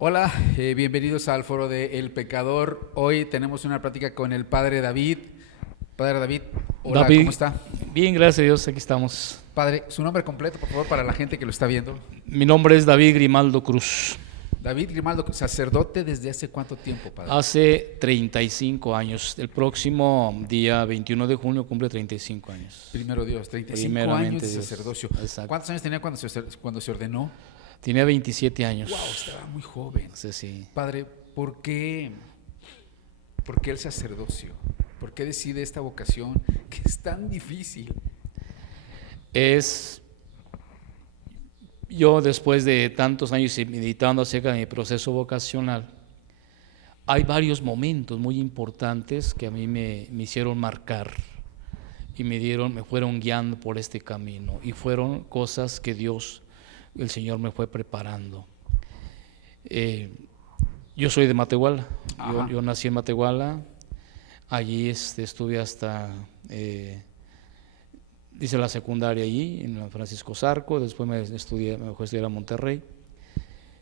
Hola, bienvenidos al Foro de El Pecador. Hoy tenemos una plática con el Padre David. Padre David, hola, ¿cómo David, está? bien, gracias a Dios, aquí estamos. Padre, su nombre completo, por favor, para la gente que lo está viendo. Mi nombre es David Grimaldo Cruz. David Grimaldo, sacerdote desde hace cuánto tiempo, Padre. Hace 35 años, el próximo día 21 de junio cumple 35 años. Primero Dios, 35 años Primeramente de Dios, sacerdocio. exacto. ¿Cuántos años tenía cuando se ordenó? Tenía 27 Wow, años. estaba muy joven. Sí, sí. Padre, ¿por qué el sacerdocio? ¿Por qué decide esta vocación que es tan difícil? Es, yo después de tantos años meditando acerca de mi proceso vocacional, hay varios momentos muy importantes que a mí me hicieron marcar y me fueron guiando por este camino, y fueron cosas que Dios, el Señor, me fue preparando. Eh, yo soy de Matehuala, yo nací en Matehuala, allí estuve hasta, hice la secundaria allí, en la Francisco Zarco, después me fui a estudiar a Monterrey,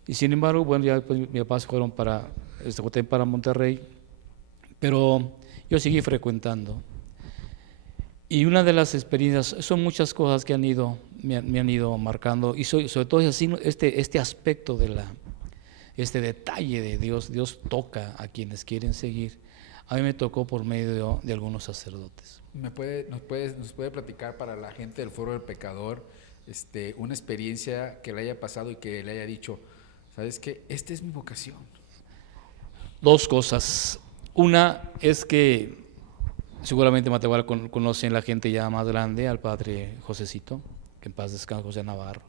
y sin embargo, bueno, ya pues, mis papás fueron para Monterrey, pero yo seguí frecuentando. Y una de las experiencias, son muchas cosas que me han ido marcando, y sobre todo este aspecto este detalle de Dios. Dios toca a quienes quieren seguir. A mí me tocó por medio de algunos sacerdotes. Nos puede platicar para la gente del Foro del Pecador, una experiencia que le haya pasado y que le haya dicho, ¿sabes qué? Esta es mi vocación. Dos cosas. Una es que seguramente Matehuala conocen la gente ya más grande, al padre Josecito, que en paz descanse, José Navarro.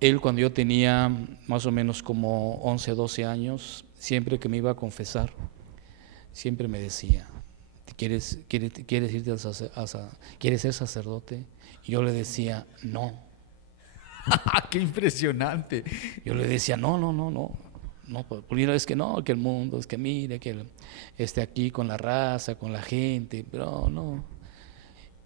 Él, cuando yo tenía más o menos como 11, 12 años, siempre que me iba a confesar, siempre me decía: ¿quieres irte ¿quieres ser sacerdote? Y yo le decía: no. ¡Qué impresionante! Yo le decía: no, no, no, no. No, porque es que no, que el mundo, es que mire, que esté aquí con la raza, con la gente, pero no.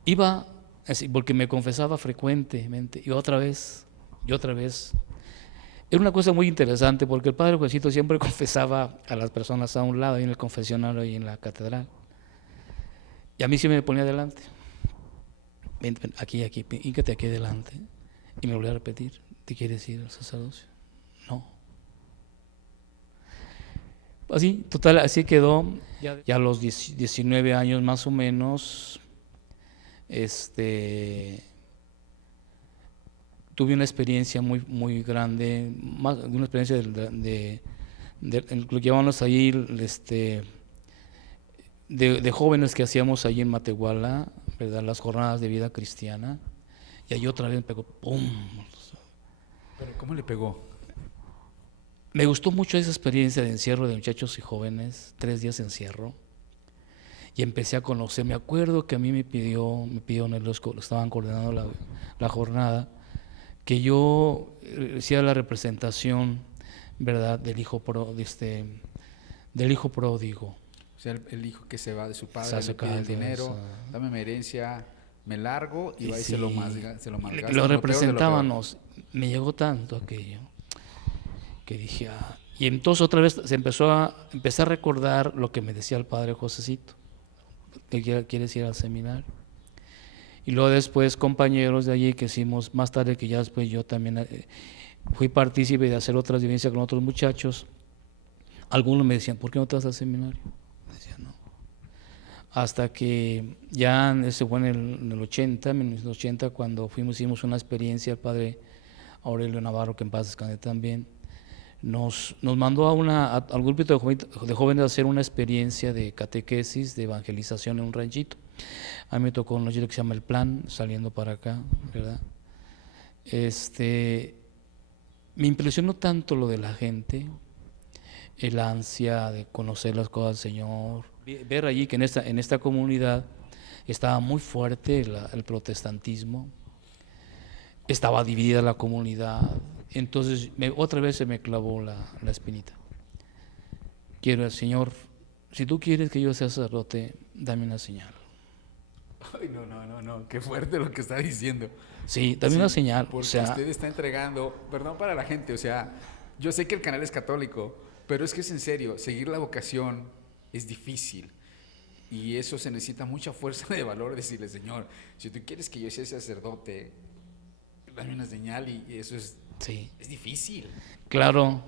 Iba así, porque me confesaba frecuentemente, y otra vez. Era una cosa muy interesante, porque el padre Juancito siempre confesaba a las personas a un lado, ahí en el confesionario y en la catedral. Y a mí sí me ponía adelante. Ven, ven, aquí, híncate aquí adelante. Y me volvía a repetir: ¿te quieres ir al sacerdocio? No. Así, total, así quedó. Ya a los 19 años más o menos, tuve una experiencia muy grande, una experiencia lo que llamamos ahí, de jóvenes que hacíamos allí en Matehuala, ¿verdad? Las jornadas de vida cristiana. Y ahí otra vez me pegó, ¡pum! ¿Pero cómo le pegó? Me gustó mucho esa experiencia de encierro de muchachos y jóvenes, 3 días de encierro. Y empecé a conocer. Me acuerdo que a mí me pidió estaban coordinando la jornada, que yo hacía la representación, ¿verdad?, del hijo pródigo. O sea, el hijo que se va de su Se padre, le hace pide el cargo de dinero, eso. dame mi herencia, me largo y va y Sí, se lo malgasta. lo Lo peor de lo peor. representábamos. Me llegó tanto aquello que dije, y entonces otra vez empecé a recordar lo que me decía el padre Josecito, que quieres ir al seminario. Y luego después compañeros de allí que hicimos, más tarde, que ya después yo también fui partícipe de hacer otras vivencias con otros muchachos. Algunos me decían: ¿por qué no te vas al seminario? Decía: no. Hasta que ya, ese fue en el 80, 1980, cuando hicimos una experiencia, el padre Aurelio Navarro, que en paz descanse también, nos mandó al grupo de jóvenes a hacer una experiencia de catequesis, de evangelización en un ranchito. A mí me tocó un ranchito que se llama El Plan, saliendo para acá, ¿verdad? Me impresionó tanto lo de la gente, el ansia de conocer las cosas del Señor, ver allí que en esta comunidad estaba muy fuerte el protestantismo, estaba dividida la comunidad. Entonces otra vez se me clavó la espinita. Quiero, Señor, si tú quieres que yo sea sacerdote, dame una señal. Ay, no, no, no, no, qué fuerte lo que está diciendo. Sí, dame una Sí, señal. O porque sea, usted está entregando, perdón para la gente, o sea, Yo sé que el canal es católico, pero es que es en serio, seguir la vocación es difícil. Y eso se necesita mucha fuerza de valor, decirle, Señor, si tú quieres que yo sea sacerdote, dame una señal y eso Sí, es difícil. claro.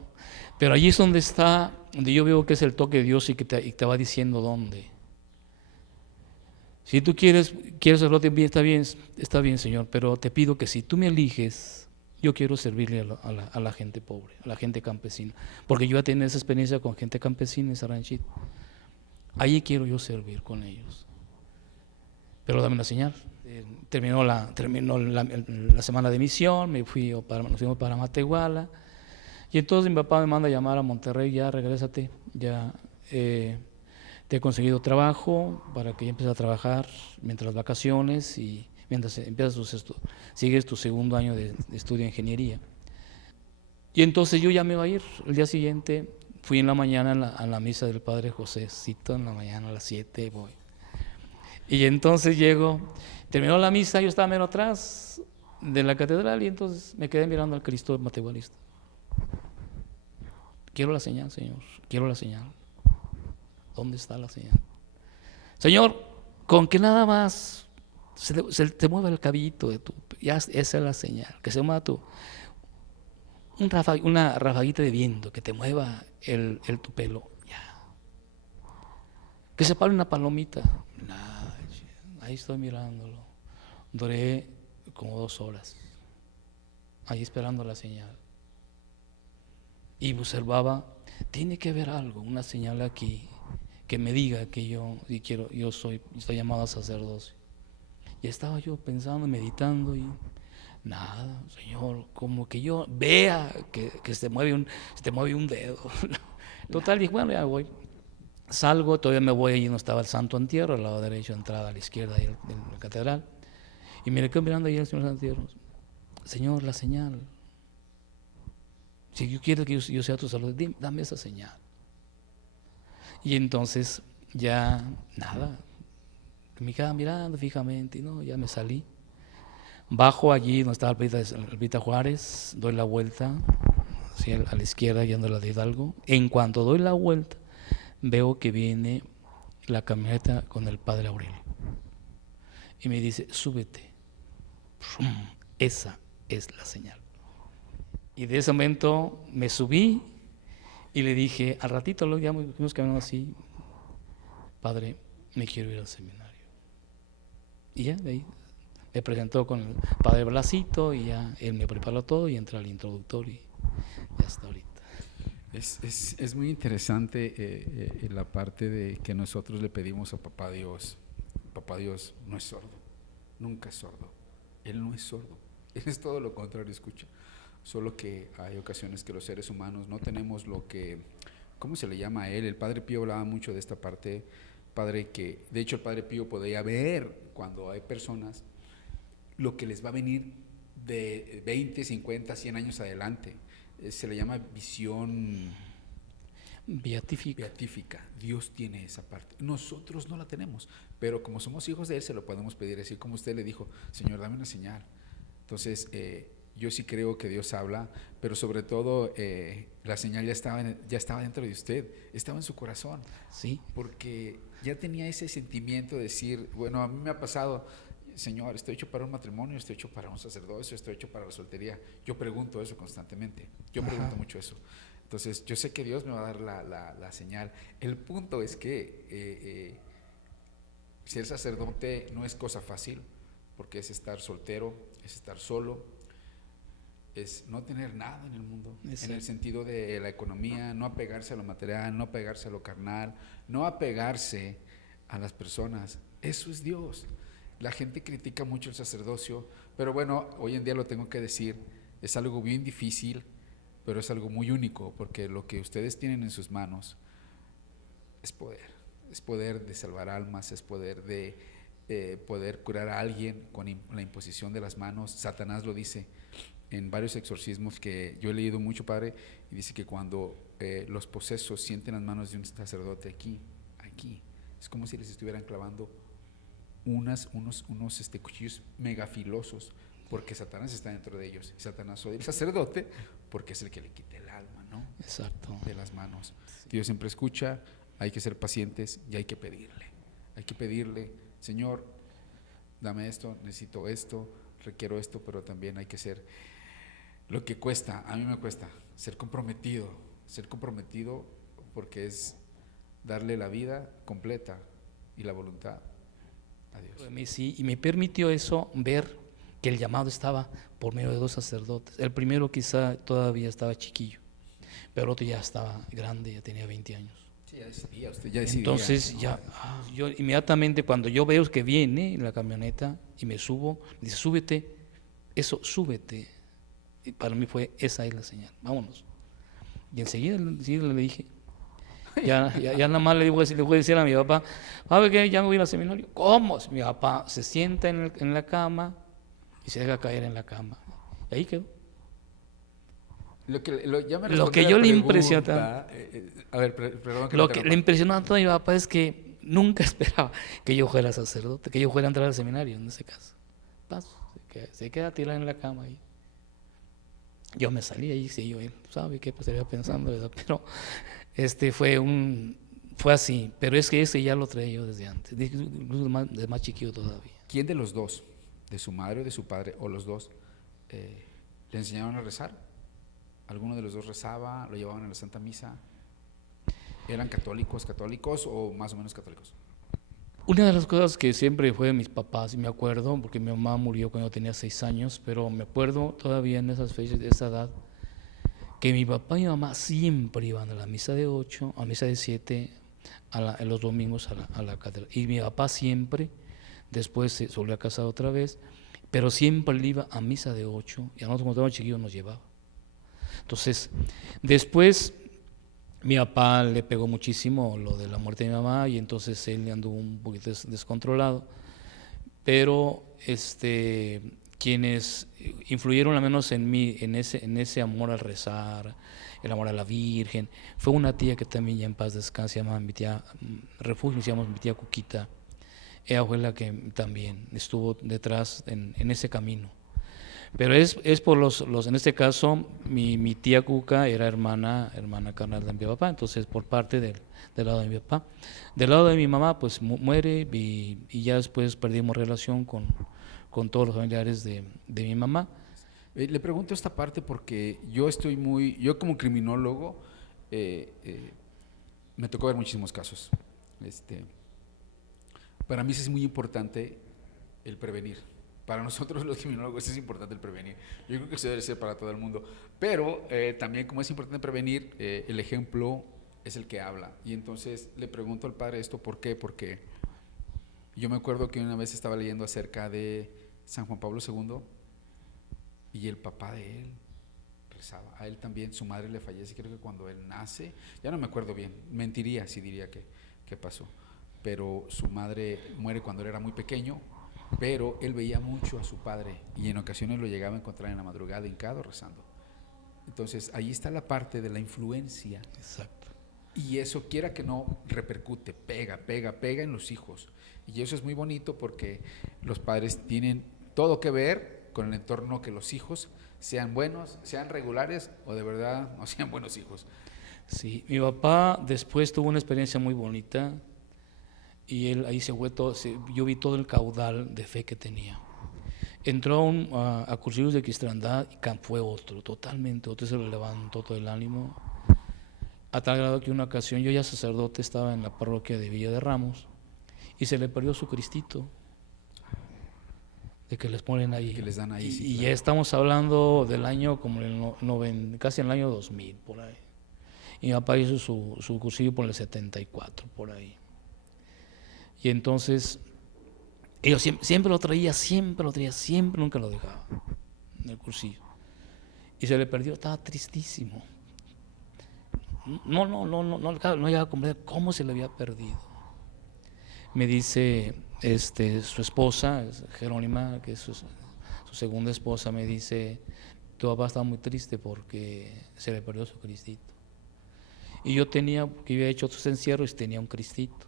Pero allí es donde está, donde yo veo que es el toque de Dios y te va diciendo dónde. Si tú quieres sacerdote, está bien, Señor, pero te pido que si tú me eliges, yo quiero servirle a la gente pobre, a la gente campesina, porque yo ya tengo esa experiencia con gente campesina en ese ranchito. Ahí quiero yo servir con ellos. Pero dame una señal. Terminó la semana de misión, nos fuimos para Matehuala, y entonces mi papá me manda a llamar a Monterrey, ya regrésate, ya te he conseguido trabajo para que ya empieces a trabajar mientras las vacaciones y mientras sigues tu segundo año de estudio de ingeniería. Y entonces yo ya me iba a ir. El día siguiente fui en la mañana a la misa del Padre Josecito, en la mañana a las 7 voy. Y entonces llego, terminó la misa, yo estaba menos atrás de la catedral y entonces me quedé mirando al Cristo matehualista. Quiero la señal, Señor, quiero la señal. ¿Dónde está la señal? Señor, con que nada más se te mueva el cabellito de tu, ya esa es la señal, que se mueva una rafaguita de viento, que te mueva tu pelo, ya. Que se pare una palomita, nah, ahí estoy mirándolo. Duré como 2 horas, ahí esperando la señal. Y observaba, tiene que haber algo, una señal aquí, que me diga que estoy llamado a sacerdocio. Y estaba yo pensando, meditando y nada, Señor, como que yo vea que se te mueve un dedo. Total, dije, bueno, ya voy. Salgo, todavía me voy, allí no estaba el Santo Entierro, al lado derecho, entrada a la izquierda de la catedral. Y me quedo mirando ahí al Señor Santo Entierro. Señor, la señal. Si tú quieres que yo sea tu sacerdote, dame esa señal. Y entonces ya nada, me quedaba mirando fijamente y no, ya me salí. Bajo allí donde estaba el Pita Juárez, doy la vuelta a la izquierda yendo a la de Hidalgo. En cuanto doy la vuelta, veo que viene la camioneta con el padre Aurelio. Y me dice, súbete. Esa es la señal. Y de ese momento me subí y le dije, al ratito lo llamo y fuimos caminando así, padre, me quiero ir al seminario. Y ya de ahí me presentó con el padre Blasito y ya él me preparó todo y entré al introductor y ya hasta ahorita. Es muy interesante la parte de que nosotros le pedimos a Papá Dios. Papá Dios no es sordo, nunca es sordo. Él no es sordo, Él es todo lo contrario, escucha. Solo que hay ocasiones que los seres humanos no tenemos lo que, ¿cómo se le llama a Él? El Padre Pío hablaba mucho de esta parte, Padre, que de hecho el Padre Pío podía ver cuando hay personas lo que les va a venir de 20, 50, 100 años adelante. Se le llama visión beatífica. Dios tiene esa parte. Nosotros no la tenemos, pero como somos hijos de Él, se lo podemos pedir. Así como usted le dijo, Señor, dame una señal. Entonces, yo sí creo que Dios habla, pero sobre todo la señal ya estaba dentro de usted, estaba en su corazón. Sí. Porque ya tenía ese sentimiento de decir, bueno, a mí me ha pasado, Señor, estoy hecho para un matrimonio, estoy hecho para un sacerdocio, estoy hecho para la soltería. Yo pregunto eso constantemente, yo pregunto mucho eso. Entonces, yo sé que Dios me va a dar la señal. El punto es que ser sacerdote no es cosa fácil, porque es estar soltero, es estar solo, es no tener nada en el mundo, en el sentido de la economía, no apegarse a lo material, no apegarse a lo carnal, no apegarse a las personas. Eso es Dios. La gente critica mucho el sacerdocio, pero bueno, hoy en día lo tengo que decir, es algo bien difícil, pero es algo muy único, porque lo que ustedes tienen en sus manos es poder de salvar almas, es poder de poder curar a alguien con la imposición de las manos. Satanás lo dice en varios exorcismos que yo he leído mucho, Padre, y dice que cuando los posesos sienten las manos de un sacerdote aquí, es como si les estuvieran clavando unos cuchillos megafilosos, porque Satanás está dentro de ellos. Satanás odia el sacerdote porque es el que le quita el alma, ¿no? Exacto. De las manos. Dios siempre escucha, hay que ser pacientes y hay que pedirle. Hay que pedirle, Señor, dame esto, necesito esto, requiero esto, pero también hay que ser lo que cuesta. A mí me cuesta ser comprometido porque es darle la vida completa y la voluntad a Dios. A mí sí, y me permitió eso ver que el llamado estaba por medio de 2 sacerdotes. El primero quizá todavía estaba chiquillo, pero el otro ya estaba grande, ya tenía 20 años. Sí, ya decidía, usted ya decidía. Entonces ¿no? ya, yo inmediatamente cuando yo veo que viene en la camioneta y me subo, dice, súbete, eso, súbete. Y para mí fue, esa es la señal, vámonos. Y enseguida le dije, ya nada más le voy a decir a mi papá, ¿sabe qué? Ya me voy al seminario. ¿Cómo? Mi papá se sienta en la cama y se deja caer en la cama. Y ahí quedó. Ya me Lo que respondió yo la le pregunta. impresionó, A ver, perdón que lo te que le interrumpa. impresionó a todo mi papá es que nunca esperaba que yo fuera sacerdote, que yo fuera a entrar al seminario en ese caso. Paso, se queda tirado en la cama ahí. Yo me salí ahí, sí, yo, él sabe qué estaría pensando, ¿verdad? Pero fue así, pero es que ese ya lo traía yo desde antes, de más chiquillo todavía. ¿Quién de los dos, de su madre o de su padre, o los dos, le enseñaron a rezar? ¿Alguno de los dos rezaba? ¿Lo llevaban a la Santa Misa? ¿Eran católicos o más o menos católicos? Una de las cosas que siempre fue de mis papás, y me acuerdo, porque mi mamá murió cuando yo tenía 6 años, pero me acuerdo todavía en esas fechas, de esa edad, que mi papá y mi mamá siempre iban a la misa de 8, a misa de 7, en los domingos a la catedral. Y mi papá siempre, después se volvió a casar otra vez, pero siempre le iba a misa de 8, y a nosotros cuando estábamos chiquillos nos llevaba. Entonces, después mi papá le pegó muchísimo lo de la muerte de mi mamá y entonces él anduvo un poquito descontrolado, pero quienes influyeron al menos en mí, en ese amor al rezar, el amor a la Virgen, fue una tía que también ya en paz descanse, se llama mi tía Refugio, se llama mi tía Cuquita. Ella fue la que también estuvo detrás en ese camino. Pero es por en este caso, mi tía Cuca era hermana carnal de mi papá, entonces por parte del lado de mi papá. Del lado de mi mamá, pues muere y ya después perdimos relación con todos los familiares de mi mamá. Le pregunto esta parte porque yo como criminólogo, me tocó ver muchísimos casos. Para mí es muy importante el prevenir. Para nosotros los criminólogos es importante el prevenir. Yo creo que eso debe ser para todo el mundo. Pero también como es importante prevenir, el ejemplo es el que habla. Y entonces le pregunto al padre esto, ¿por qué? Porque yo me acuerdo que una vez estaba leyendo acerca de San Juan Pablo II y el papá de él rezaba. A él también, su madre le fallece, creo que cuando él nace, ya no me acuerdo bien, mentiría si diría que pasó. Pero su madre muere cuando él era muy pequeño. Pero él veía mucho a su padre y en ocasiones lo llegaba a encontrar en la madrugada hincado rezando. Entonces ahí está la parte de la influencia. Exacto. Y eso, quiera que no, repercute, pega en los hijos. Y eso es muy bonito porque los padres tienen todo que ver con el entorno, que los hijos sean buenos, sean regulares o de verdad no sean buenos hijos. Sí, mi papá después tuvo una experiencia muy bonita. Y él ahí yo vi todo el caudal de fe que tenía. Entró a cursillos de cristiandad y fue otro, totalmente otro, se le levantó todo el ánimo, a tal grado que una ocasión yo ya sacerdote estaba en la parroquia de Villa de Ramos y se le perdió su Cristito, de que les ponen ahí. Que les dan ahí, sí, y claro. ya estamos hablando del año como casi en el año 2000, por ahí. Y mi papá hizo su cursillo por el 74, por ahí. Y entonces, yo siempre lo traía, nunca lo dejaba en el cursillo. Y se le perdió, estaba tristísimo. No llegaba a comprender cómo se le había perdido. Me dice su esposa, Jerónima, que es su segunda esposa, me dice, tu papá estaba muy triste porque se le perdió su Cristito. Y yo había hecho otros encierros y tenía un Cristito.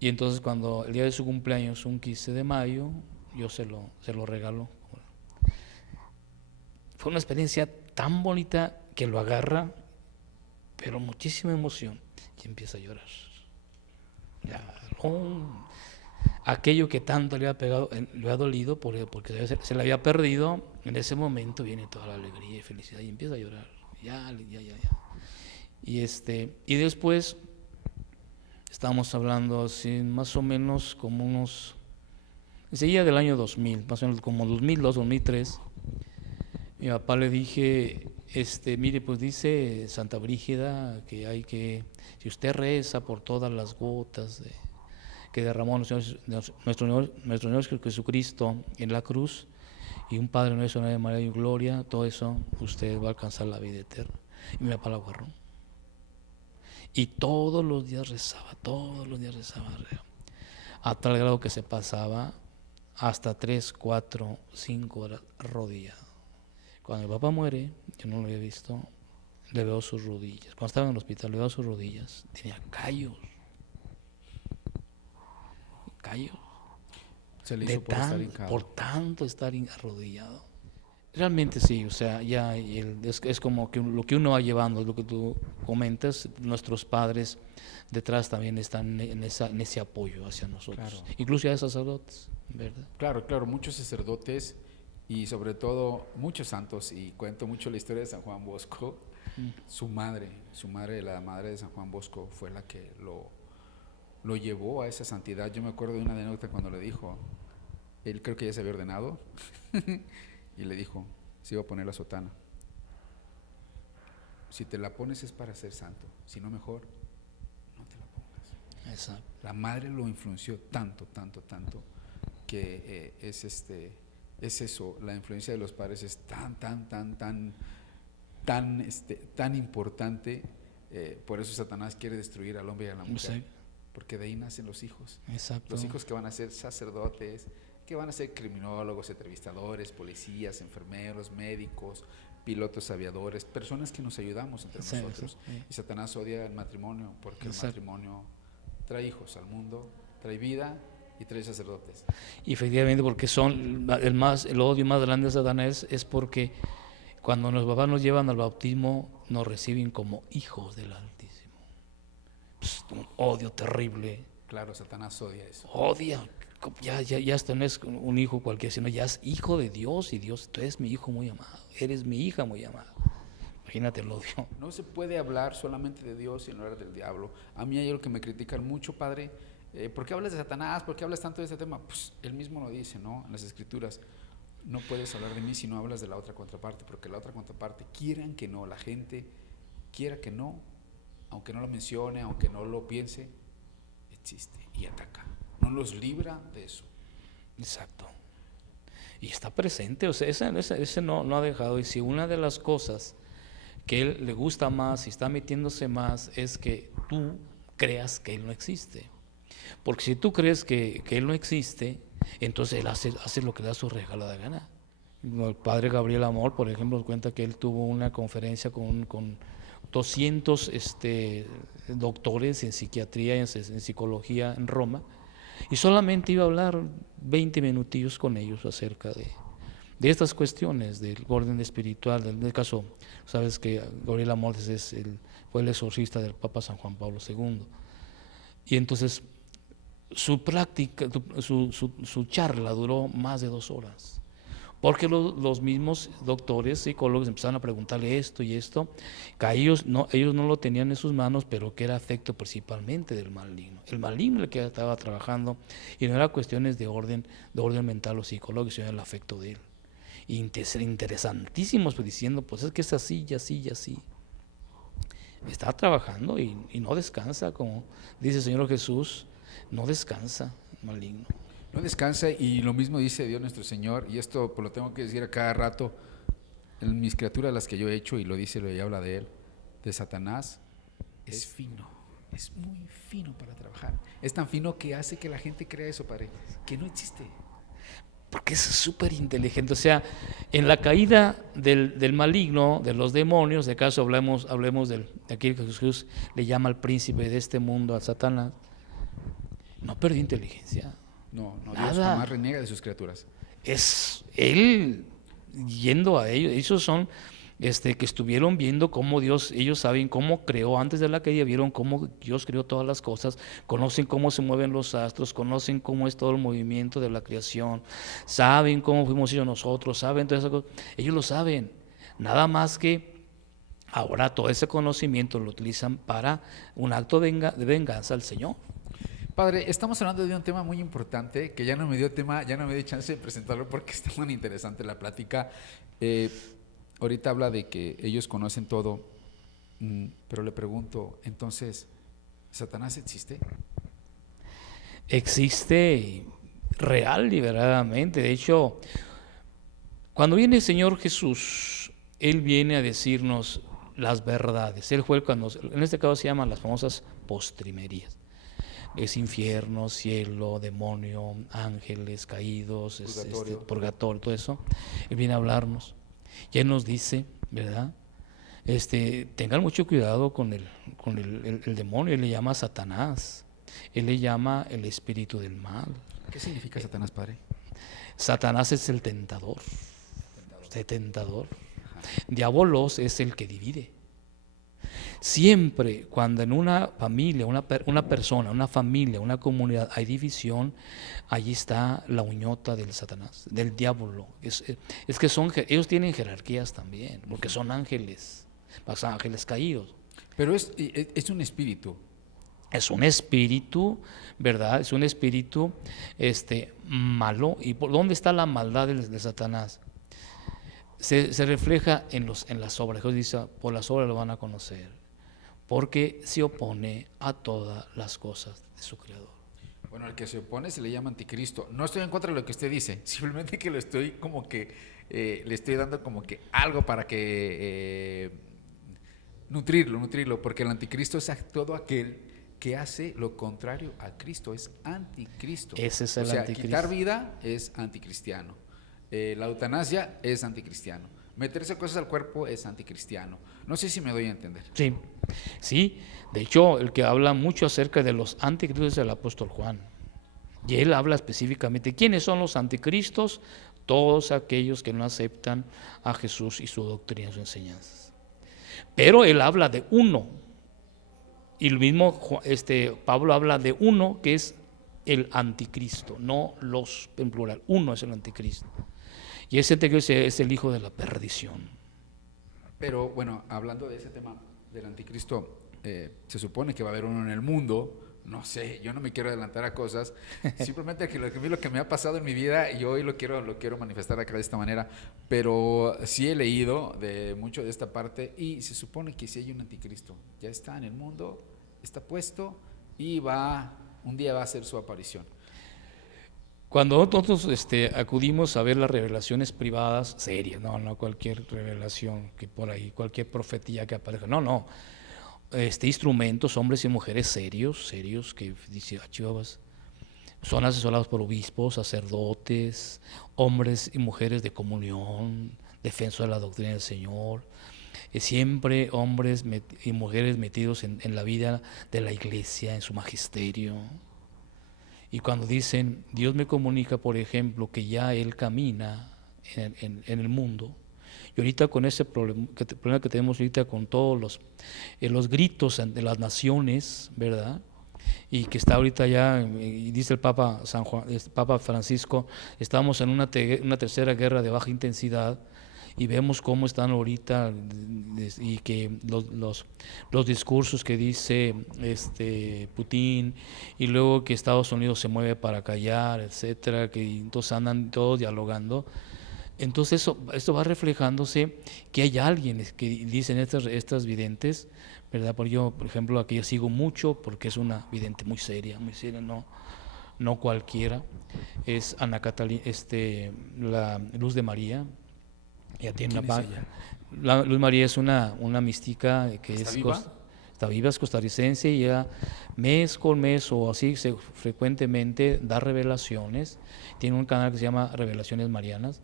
Y entonces cuando el día de su cumpleaños, un 15 de mayo, yo se lo regaló. Fue una experiencia tan bonita que lo agarra, pero muchísima emoción, y empieza a llorar. Aquello que tanto le había pegado, le ha dolido porque se le había perdido, en ese momento viene toda la alegría y felicidad y empieza a llorar. Ya. Y después estábamos hablando así, más o menos como unos, enseguida del año 2000, más o menos como 2002, 2003, mi papá le dije, mire, pues dice Santa Brígida que si usted reza por todas las gotas que derramó nuestro Señor Jesucristo en la cruz, y un Padre Nuestro, una Ave María y Gloria, todo eso, usted va a alcanzar la vida eterna. Y mi papá lo agarró. Y todos los días rezaba, a tal grado que se pasaba hasta 3, 4, 5 horas arrodillado. Cuando mi papá muere, yo no lo había visto, le veo sus rodillas. Cuando estaba en el hospital, le veo sus rodillas, tenía callos. Se le hizo Por tanto estar arrodillado. Realmente sí, o sea, ya es como que lo que uno va llevando, lo que tú comentas, nuestros padres detrás también están en ese apoyo hacia nosotros, claro. Incluso ya sacerdotes, ¿verdad? Claro, muchos sacerdotes y sobre todo muchos santos, y cuento mucho la historia de San Juan Bosco. Su madre, la madre de San Juan Bosco, fue la que lo llevó a esa santidad. Yo me acuerdo de una anécdota cuando le dijo, él creo que ya se había ordenado, y le dijo, se iba a poner la sotana. Si te la pones es para ser santo, si no, mejor no te la pongas. Exacto. La madre lo influenció tanto, que es eso, la influencia de los padres es tan importante. Por eso Satanás quiere destruir al hombre y a la mujer. Sí. Porque de ahí nacen los hijos. Exacto. Los hijos que van a ser sacerdotes, que van a ser criminólogos, entrevistadores, policías, enfermeros, médicos, pilotos aviadores, personas que nos ayudamos entre nosotros. Sí. Y Satanás odia el matrimonio, porque el matrimonio trae hijos al mundo, trae vida y trae sacerdotes. Y efectivamente, porque son el odio más grande de Satanás es porque cuando los papás nos llevan al bautismo, nos reciben como hijos del Altísimo. Un odio terrible. Claro, Satanás odia eso. Odia. Ya esto no es un hijo cualquiera, sino ya es hijo de Dios, y Dios, tú eres mi hijo muy amado, eres mi hija muy amada. Imagínate el odio. No se puede hablar solamente de Dios y no hablar del diablo. A mí hay algo que me critican mucho, padre. ¿Por qué hablas de Satanás? ¿Por qué hablas tanto de este tema? Pues él mismo lo dice, ¿no? En las Escrituras. No puedes hablar de mí si no hablas de la otra contraparte, porque la otra contraparte, quieran que no, la gente quiera que no, aunque no lo mencione, aunque no lo piense, existe y ataca. No los libra de eso. Exacto. Y está presente, o sea, ese no ha dejado. Y si una de las cosas que él le gusta más y está metiéndose más es que tú creas que él no existe. Porque si tú crees que él no existe, entonces él hace lo que le da su regalada gana. El padre Gabriel Amor, por ejemplo, cuenta que él tuvo una conferencia con 200 doctores en psiquiatría y en psicología en Roma, y solamente iba a hablar 20 minutillos con ellos acerca de estas cuestiones del orden espiritual. En el caso, sabes que Gabriel Amor fue el exorcista del Papa San Juan Pablo II, y entonces su práctica, su charla duró más de 2 horas, porque los mismos doctores, psicólogos empezaron a preguntarle esto y esto, que ellos no lo tenían en sus manos, pero que era afecto principalmente del maligno. El maligno el que estaba trabajando, y no era cuestiones de orden mental o psicológico, sino el afecto de él. Interesantísimos, pues diciendo, pues es que es así y así y así. Está trabajando y no descansa, como dice el Señor Jesús, no descansa el maligno. No descansa, y lo mismo dice Dios nuestro Señor, y esto pues lo tengo que decir a cada rato, en mis criaturas las que yo he hecho, y lo dice y habla de él, de Satanás, es fino, es muy fino para trabajar. Es tan fino que hace que la gente crea eso, padre, que no existe. Porque es súper inteligente. O sea, en la caída del maligno, de los demonios, de caso hablemos de aquel que Jesús le llama al príncipe de este mundo, a Satanás, no perdió inteligencia. No, Dios jamás reniega de sus criaturas. Es él yendo a ellos. Esos son que estuvieron viendo cómo Dios, ellos saben cómo creó antes de la caída, vieron cómo Dios creó todas las cosas, conocen cómo se mueven los astros, conocen cómo es todo el movimiento de la creación, saben cómo fuimos hechos nosotros, saben todas esas cosas, ellos lo saben, nada más que ahora todo ese conocimiento lo utilizan para un acto de venganza al Señor. Padre, estamos hablando de un tema muy importante que ya no me dio chance de presentarlo porque está muy interesante la plática. Ahorita habla de que ellos conocen todo, pero le pregunto, entonces, ¿Satanás existe? Existe real y verdaderamente. De hecho, cuando viene el Señor Jesús, Él viene a decirnos las verdades. Él fue en este caso se llaman las famosas postrimerías. Es infierno, cielo, demonio, ángeles caídos, purgatorio, todo eso. Él viene a hablarnos. Y Él nos dice, ¿verdad? Tengan mucho cuidado con el demonio. Él le llama Satanás. Él le llama el espíritu del mal. ¿Qué significa Satanás, Padre? Satanás es el tentador. Tentador. Diabolos es el que divide. Siempre cuando en una familia, una persona, una familia, una comunidad hay división, allí está la uñota del Satanás, del diablo. Es que ellos tienen jerarquías también, porque son ángeles caídos. Pero es un espíritu. Es un espíritu, ¿verdad? Es un espíritu malo. ¿Y por dónde está la maldad de Satanás? Se refleja en las obras. Dios dice, por las obras lo van a conocer, porque se opone a todas las cosas de su Creador. Bueno, al que se opone se le llama anticristo. No estoy en contra de lo que usted dice, simplemente que lo estoy como que, le estoy dando como que algo para que nutrirlo, porque el anticristo es todo aquel que hace lo contrario a Cristo, es anticristo. Ese es el anticristo. Quitar vida es anticristiano. La eutanasia es anticristiano. Meterse cosas al cuerpo es anticristiano. No sé si me doy a entender. Sí. De hecho, el que habla mucho acerca de los anticristos es el apóstol Juan. Y él habla específicamente, ¿quiénes son los anticristos? Todos aquellos que no aceptan a Jesús y su doctrina y sus enseñanzas. Pero él habla de uno. Y el mismo Pablo habla de uno que es el anticristo, no los en plural. Uno es el anticristo. Y ese anticristo es el hijo de la perdición. Pero bueno, hablando de ese tema del anticristo, se supone que va a haber uno en el mundo. No sé, yo no me quiero adelantar a cosas. Simplemente que lo que me ha pasado en mi vida y hoy lo quiero manifestar acá de esta manera. Pero sí he leído de mucho de esta parte y se supone que sí hay un anticristo. Ya está en el mundo, está puesto y un día va a hacer su aparición. Cuando nosotros acudimos a ver las revelaciones privadas, serias, no cualquier revelación que por ahí, cualquier profetía que aparezca, no. Instrumentos, hombres y mujeres serios, que dice, chivas, son asesorados por obispos, sacerdotes, hombres y mujeres de comunión, defensa de la doctrina del Señor, siempre hombres y mujeres metidos en la vida de la iglesia, en su magisterio. Y cuando dicen, Dios me comunica, por ejemplo, que ya Él camina en el mundo, y ahorita con ese problema que tenemos ahorita con todos los gritos de las naciones, ¿verdad? Y que está ahorita ya, y dice el Papa Papa Francisco, estamos en una tercera guerra de baja intensidad, y vemos cómo están ahorita y que los discursos que dice Putin, y luego que Estados Unidos se mueve para callar, etcétera, que entonces andan todos dialogando. Entonces esto va reflejándose que hay alguien que dicen estas videntes, ¿verdad? Por ejemplo, aquí yo sigo mucho porque es una vidente muy seria, no cualquiera. Es Ana Catalina, la Luz de María. Ella tiene la Luz María es una mística que está viva, es costarricense, y ella mes con mes o así frecuentemente da revelaciones. Tiene un canal que se llama Revelaciones Marianas.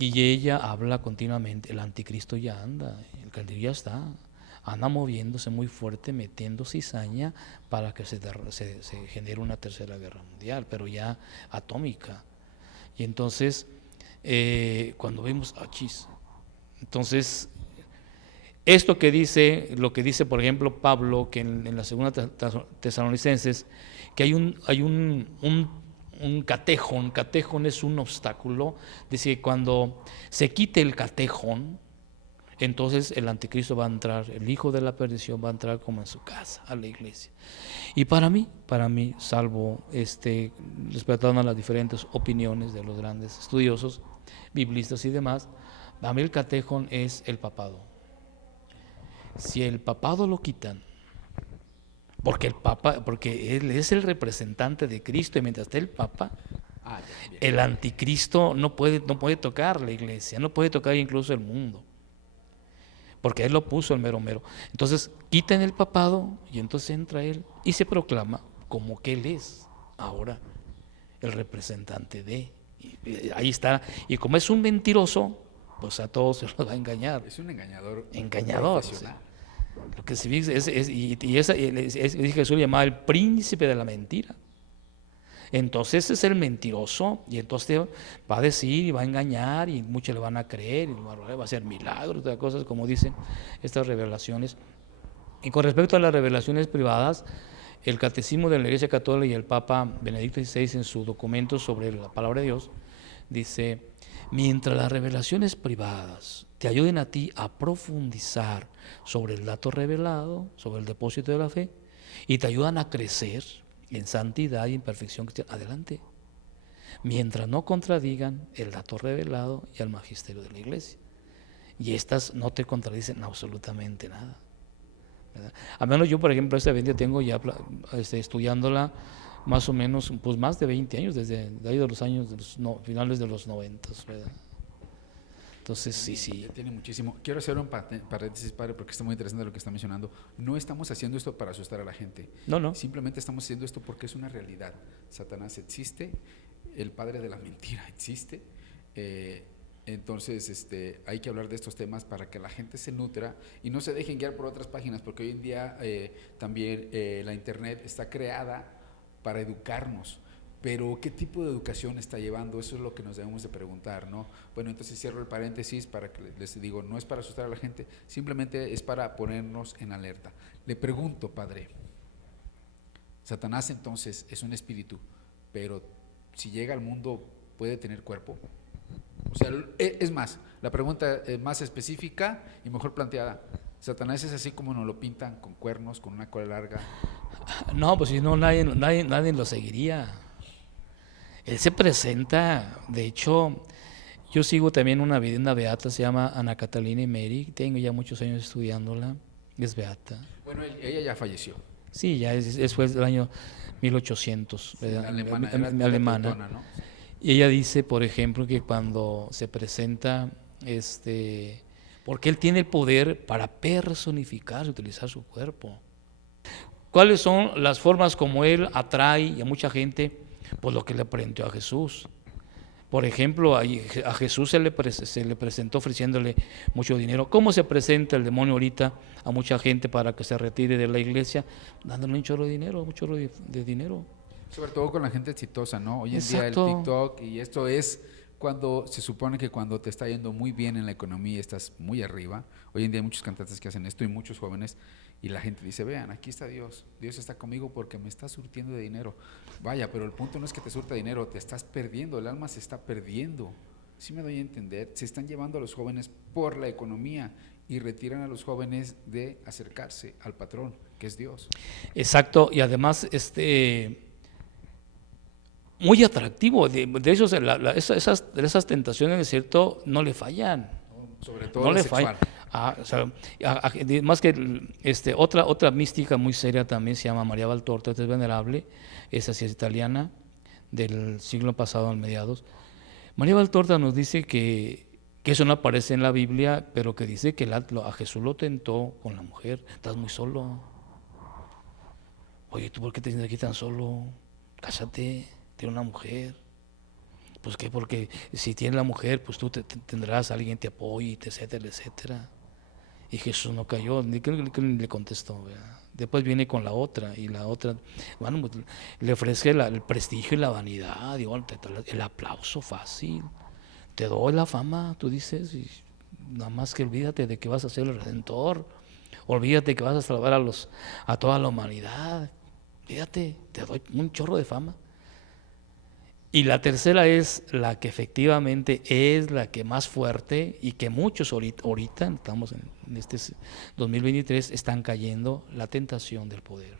Y ella habla continuamente, el anticristo ya anda, el candidato ya está, anda moviéndose muy fuerte, metiendo cizaña para que se genere una tercera guerra mundial, pero ya atómica. Y entonces, cuando vemos, entonces esto que dice, lo que dice por ejemplo Pablo, que en la segunda Tesalonicenses, que hay un catejón. Catejón es un obstáculo. Dice que cuando se quite el catejón, entonces el anticristo va a entrar, el hijo de la perdición va a entrar como en su casa, a la iglesia. Y para mí, salvo respetando las diferentes opiniones de los grandes estudiosos, biblistas y demás, para mí el catejón es el papado. Si el papado lo quitan, porque él es el representante de Cristo, y mientras esté el Papa, el anticristo no puede tocar la iglesia, no puede tocar incluso el mundo, porque él lo puso el mero mero. Entonces quitan el papado y entonces entra él y se proclama como que él es ahora el representante de. Y ahí está. Y como es un mentiroso, pues a todos se los va a engañar. Es un engañador. Engañador. Lo que se dice Jesús llamaba el príncipe de la mentira. Entonces es el mentiroso, y entonces va a decir y va a engañar, y muchos le van a creer, y va a hacer milagros, otras cosas, como dicen estas revelaciones. Y con respecto a las revelaciones privadas, el Catecismo de la Iglesia Católica y el Papa Benedicto XVI, en su documento sobre la palabra de Dios, dice: mientras las revelaciones privadas te ayuden a ti a profundizar sobre el dato revelado, sobre el depósito de la fe, y te ayudan a crecer en santidad y en perfección cristiana, adelante, mientras no contradigan el dato revelado y al magisterio de la Iglesia. Y estas no te contradicen absolutamente nada, ¿verdad? A menos yo, por ejemplo, esta Biblia tengo ya estudiándola más o menos, pues más de 20 años, desde de ahí de los años, finales de los 90, ¿verdad? Entonces, sí. Tiene muchísimo. Quiero hacer un paréntesis, padre, porque está muy interesante lo que está mencionando. No estamos haciendo esto para asustar a la gente. No. Simplemente estamos haciendo esto porque es una realidad. Satanás existe, el padre de la mentira existe. Entonces, hay que hablar de estos temas para que la gente se nutra y no se dejen guiar por otras páginas, porque hoy en día también la internet está creada para educarnos. Pero ¿qué tipo de educación está llevando? Eso es lo que nos debemos de preguntar, ¿no? Bueno, entonces cierro el paréntesis para que les digo, no es para asustar a la gente, simplemente es para ponernos en alerta. Le pregunto, padre, Satanás entonces es un espíritu, pero si llega al mundo, ¿puede tener cuerpo? O sea, es más, la pregunta es más específica y mejor planteada. ¿Satanás es así como nos lo pintan, con cuernos, con una cola larga? No, pues si no, nadie lo seguiría. Él se presenta, de hecho, yo sigo también una beata, se llama Ana Catalina Imeri, tengo ya muchos años estudiándola, es beata. Bueno, ella ya falleció. Sí, ya fue del año 1800, sí, alemana, alemana. ¿No? Y ella dice, por ejemplo, que cuando se presenta, porque él tiene el poder para personificar y utilizar su cuerpo. ¿Cuáles son las formas como él atrae a mucha gente? Pues lo que le presentó a Jesús. Por ejemplo, a Jesús se le presentó ofreciéndole mucho dinero. ¿Cómo se presenta el demonio ahorita a mucha gente para que se retire de la iglesia? Dándole un chorro de dinero, un chorro de dinero. Sobre todo con la gente exitosa, ¿no? Hoy en Exacto. día el TikTok, y esto es cuando se supone que cuando te está yendo muy bien en la economía, estás muy arriba. Hoy en día hay muchos cantantes que hacen esto y muchos jóvenes, y la gente dice, vean, aquí está Dios, Dios está conmigo porque me está surtiendo de dinero. Vaya, pero el punto no es que te surta dinero, te estás perdiendo, el alma se está perdiendo. Sí me doy a entender, se están llevando a los jóvenes por la economía y retiran a los jóvenes de acercarse al patrón, que es Dios. Exacto, y además muy atractivo, de hecho esas tentaciones, es cierto, no le fallan. Sobre todo no le sexual. Más que otra mística muy seria también se llama María Valtorta, es venerable, esa sí es italiana, del siglo pasado, al mediados. María Valtorta nos dice que eso no aparece en la Biblia, pero que dice que a Jesús lo tentó con la mujer. Estás muy solo. Oye, ¿tú por qué te sientes aquí tan solo? Cásate, tiene una mujer. Pues que porque si tienes la mujer, pues tú tendrás a alguien que te apoye, etcétera, etcétera. Y Jesús no cayó, ni le contestó, ¿verdad? Después viene con la otra, y la otra, bueno, pues, le ofrece el prestigio y la vanidad, digo, el aplauso fácil, te doy la fama, tú dices, y nada más que olvídate de que vas a ser el Redentor, olvídate que vas a salvar a toda la humanidad, fíjate, te doy un chorro de fama. Y la tercera es la que efectivamente es la que más fuerte y que muchos ahorita estamos en este 2023, están cayendo, la tentación del poder.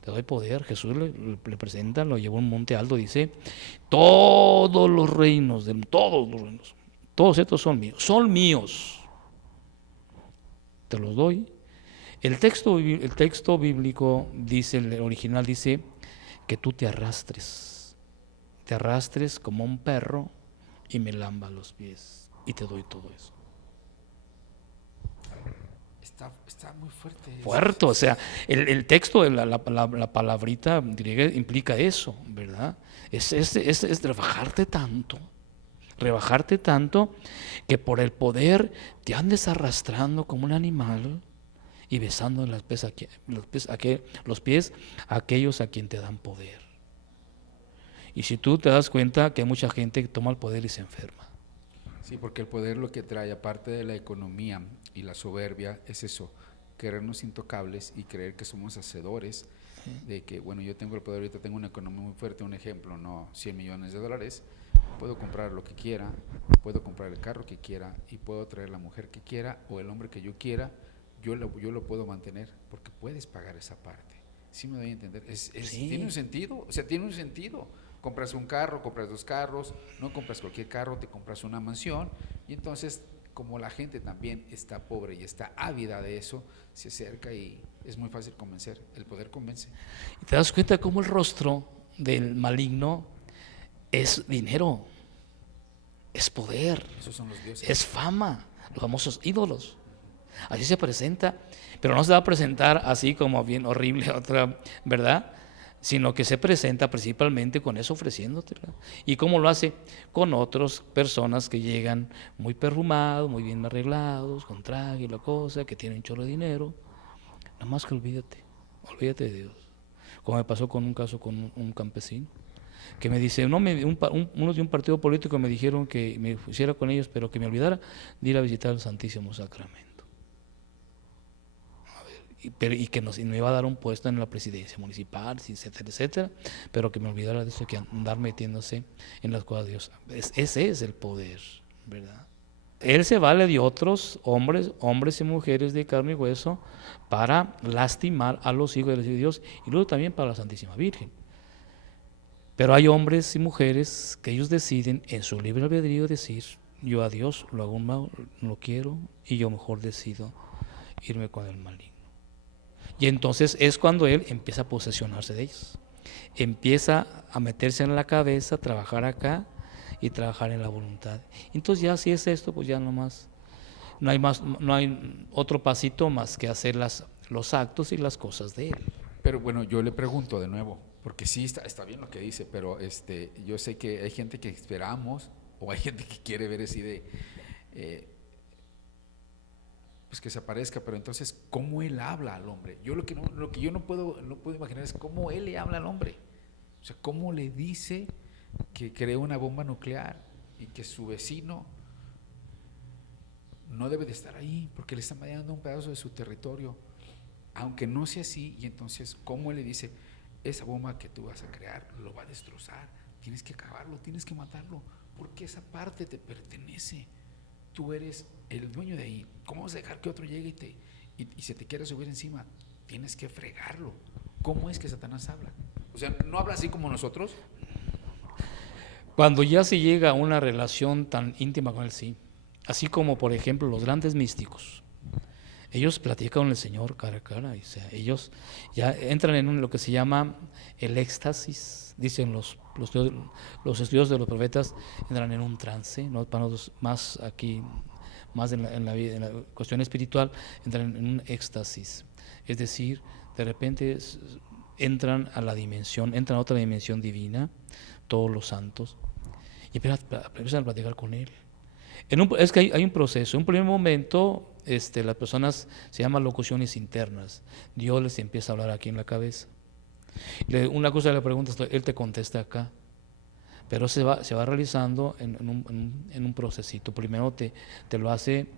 Te doy poder. Jesús le presenta, lo llevó a un monte alto, dice, todos los reinos, todos estos son míos, te los doy. El texto bíblico dice, el original dice, que tú te arrastres como un perro y me lamba los pies y te doy todo eso. Está muy fuerte. Fuerte, o sea, el texto, la palabrita griega implica eso, ¿verdad? Es rebajarte tanto que por el poder te andes arrastrando como un animal y besando los pies a aquellos a quien te dan poder. Y si tú te das cuenta que hay mucha gente que toma el poder y se enferma. Sí, porque el poder lo que trae, aparte de la economía y la soberbia, es eso, creernos intocables y creer que somos hacedores, de que, bueno, yo tengo el poder, ahorita tengo una economía muy fuerte, un ejemplo, no, $100 millones, puedo comprar lo que quiera, puedo comprar el carro que quiera y puedo traer la mujer que quiera o el hombre que yo quiera, yo lo puedo mantener, porque puedes pagar esa parte. ¿Sí me doy a entender? Sí. ¿Tiene un sentido? O sea, tiene un sentido. Compras un carro, compras 2 carros, no compras cualquier carro, te compras una mansión, y entonces, como la gente también está pobre y está ávida de eso, se acerca y es muy fácil convencer. El poder convence. Y te das cuenta cómo el rostro del maligno es dinero, es poder, Esos son los dioses. es fama, los famosos ídolos. Así se presenta, pero no se va a presentar así como bien horrible otra, ¿verdad? Sino que se presenta principalmente con eso, ofreciéndotela. ¿Y cómo lo hace? Con otras personas que llegan muy perfumados, muy bien arreglados, con traje y la cosa, que tienen un chorro de dinero. Nada más que olvídate de Dios. Como me pasó con un caso con un campesino, que me dice, unos de un partido político me dijeron que me pusiera con ellos, pero que me olvidara de ir a visitar el Santísimo Sacramento. Y que me iba a dar un puesto en la presidencia municipal, etcétera, etcétera, pero que me olvidara de eso, que andar metiéndose en las cosas de Dios. Ese es el poder, ¿verdad? Él se vale de otros hombres y mujeres de carne y hueso para lastimar a los hijos de Dios y luego también para la Santísima Virgen. Pero hay hombres y mujeres que ellos deciden en su libre albedrío decir, yo a Dios lo hago un mal, no lo quiero y yo mejor decido irme con el maligno. Y entonces es cuando él empieza a posesionarse de ellos. Empieza a meterse en la cabeza, trabajar acá y trabajar en la voluntad. Entonces ya si es esto, pues ya no hay otro pasito más que hacer los actos y las cosas de él. Pero bueno, yo le pregunto de nuevo, porque sí está bien lo que dice, pero yo sé que hay gente que esperamos, o hay gente que quiere ver así de... pues que se aparezca, pero entonces, ¿cómo él habla al hombre? Yo lo que yo no puedo imaginar es cómo él le habla al hombre. O sea, cómo le dice que creó una bomba nuclear y que su vecino no debe de estar ahí porque le está mandando un pedazo de su territorio, aunque no sea así. Y entonces, ¿cómo él le dice, esa bomba que tú vas a crear lo va a destrozar, tienes que acabarlo, tienes que matarlo, porque esa parte te pertenece? Tú eres el dueño de ahí. ¿Cómo vas a dejar que otro llegue y se te quiera subir encima? Tienes que fregarlo. ¿Cómo es que Satanás habla? O sea, ¿no habla así como nosotros? Cuando ya se llega a una relación tan íntima con él, sí. Así como, por ejemplo, los grandes místicos. Ellos platican con el Señor cara a cara. O sea, ellos ya entran en lo que se llama el éxtasis. Dicen los estudios de los profetas, entran en un trance, ¿no? Para nosotros más aquí, más en la vida, en la cuestión espiritual, entran en un éxtasis. Es decir, de repente entran a otra dimensión divina, todos los santos, y empiezan a platicar con él. Es que hay un proceso. En un primer momento, las personas se llaman locuciones internas. Dios les empieza a hablar aquí en la cabeza. Una cosa le preguntas, él te contesta acá. pero se va realizando en un procesito. Primero te lo hace,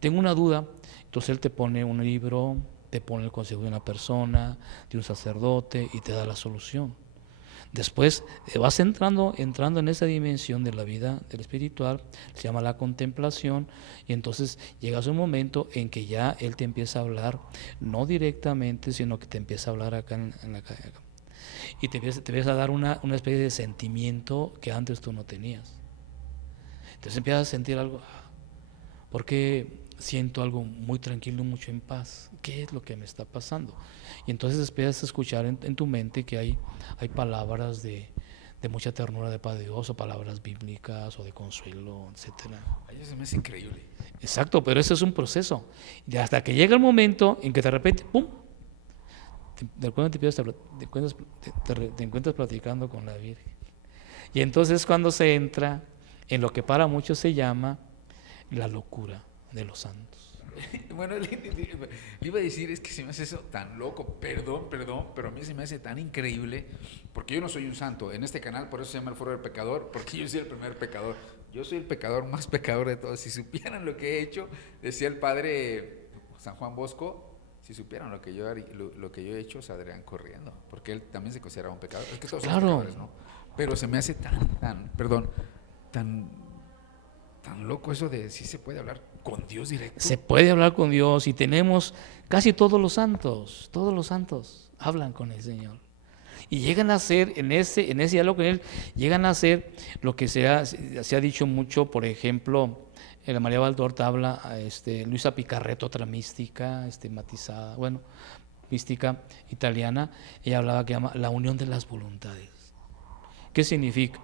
tengo una duda, entonces él te pone un libro, te pone el consejo de una persona, de un sacerdote y te da la solución. Después vas entrando en esa dimensión de la vida del espiritual, se llama la contemplación, y entonces llegas a un momento en que ya él te empieza a hablar, no directamente, sino que te empieza a hablar acá en la calle, y te empieza a dar una especie de sentimiento que antes tú no tenías. Entonces empiezas a sentir algo, porque siento algo muy tranquilo, mucho en paz. ¿Qué es lo que me está pasando? Y entonces empiezas a escuchar en tu mente que hay palabras de mucha ternura de Padre Dios, o palabras bíblicas, o de consuelo, etcétera. Ay, eso me hace increíble. Exacto, pero ese es un proceso. Y hasta que llega el momento en que de repente, ¡pum!, te encuentras platicando con la Virgen. Y entonces cuando se entra en lo que para muchos se llama la locura de los santos. Bueno, le iba a decir, es que se me hace eso tan loco, perdón, pero a mí se me hace tan increíble, porque yo no soy un santo. En este canal, por eso se llama el Foro del Pecador, porque yo soy el primer pecador. Yo soy el pecador más pecador de todos. Si supieran lo que he hecho, decía el padre San Juan Bosco, si supieran lo que yo he hecho, saldrían corriendo, porque él también se consideraba un pecador. Es que todos somos pecadores, ¿no? Pero se me hace tan loco eso de si se puede hablar con Dios directo. Se puede hablar con Dios, y tenemos casi todos los santos hablan con el Señor. Y llegan a ser, en ese diálogo con Él, llegan a ser lo que se ha dicho mucho, por ejemplo, la María Valdorta habla, Luisa Picarretto, otra mística, matizada, bueno, mística italiana, ella hablaba que llama la unión de las voluntades. ¿Qué significa?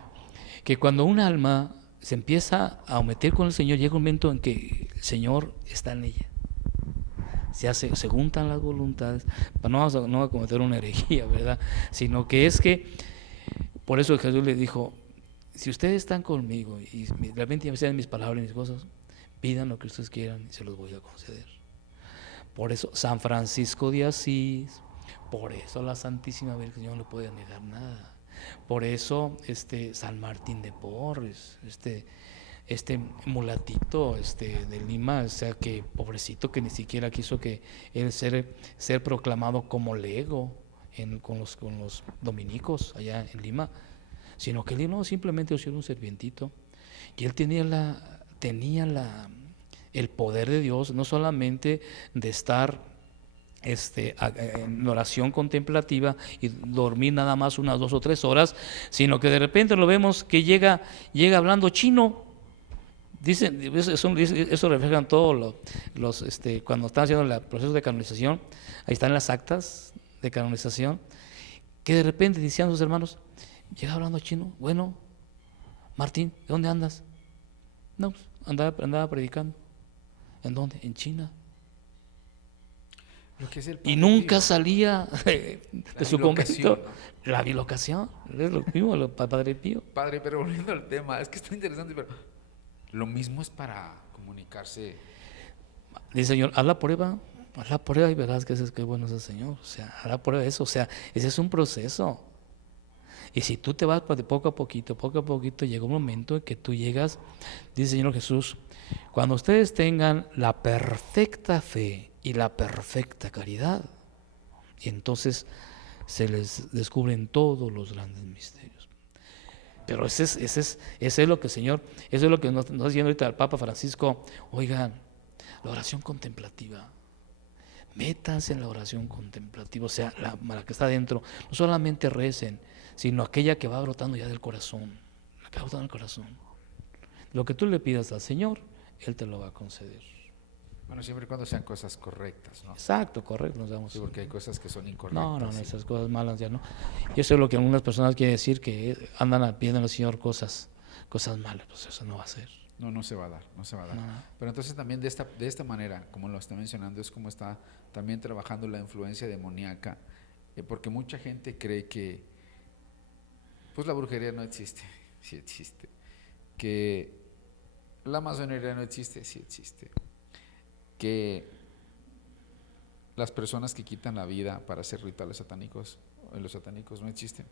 Que cuando un alma se empieza a meter con el Señor, llega un momento en que el Señor está en ella. Se juntan las voluntades, para no a cometer una herejía, ¿verdad? Sino que es que, por eso Jesús le dijo, si ustedes están conmigo y realmente me saben mis palabras y mis cosas, pidan lo que ustedes quieran y se los voy a conceder. Por eso San Francisco de Asís, por eso la Santísima Virgen no le puede negar nada. Por eso San Martín de Porres, mulatito de Lima, o sea, que pobrecito, que ni siquiera quiso que él ser proclamado como lego con los dominicos allá en Lima, sino que él no, simplemente era un servientito, y él tenía el poder de Dios, no solamente de estar en oración contemplativa y dormir nada más unas 2 o 3 horas, sino que de repente lo vemos que llega hablando chino. Dicen, eso reflejan todos cuando están haciendo el proceso de canonización, ahí están las actas de canonización, que de repente decían sus hermanos, llega hablando chino. Bueno, Martín, ¿de dónde andas? No, pues, andaba predicando. ¿En dónde? En China. Lo que es el Y nunca Pío. salía de su convento. ¿No? La bilocación, es lo mismo, el Padre Pío. Padre, pero volviendo al tema, es que está interesante, pero lo mismo es para comunicarse. Dice Señor, haz la prueba y verás que qué bueno es el Señor. O sea, haz la prueba de eso. O sea, ese es un proceso. Y si tú te vas de poco a poquito, llega un momento en que tú llegas, dice el Señor Jesús, cuando ustedes tengan la perfecta fe y la perfecta caridad, y entonces se les descubren todos los grandes misterios. Pero ese es lo que el Señor, eso es lo que nos está diciendo ahorita el Papa Francisco. Oigan, la oración contemplativa, métanse en la oración contemplativa, o sea, la que está dentro, no solamente recen, sino aquella que va brotando ya del corazón, la que va brotando del corazón. Lo que tú le pidas al Señor, Él te lo va a conceder. Bueno, siempre y cuando sean cosas correctas, ¿no? Exacto, correcto, nos damos. Sí, porque hay cosas que son incorrectas. No, sí. esas cosas malas ya no. Y eso es lo que algunas personas quieren decir, que andan pidiendo al Señor cosas malas, pues eso no va a ser. No se va a dar. No. Pero entonces también de esta manera, como lo está mencionando, es como está también trabajando la influencia demoníaca, porque mucha gente cree que pues la brujería no existe, sí existe, que la masonería no existe, sí existe, que las personas que quitan la vida para hacer rituales satánicos, los satánicos no existen,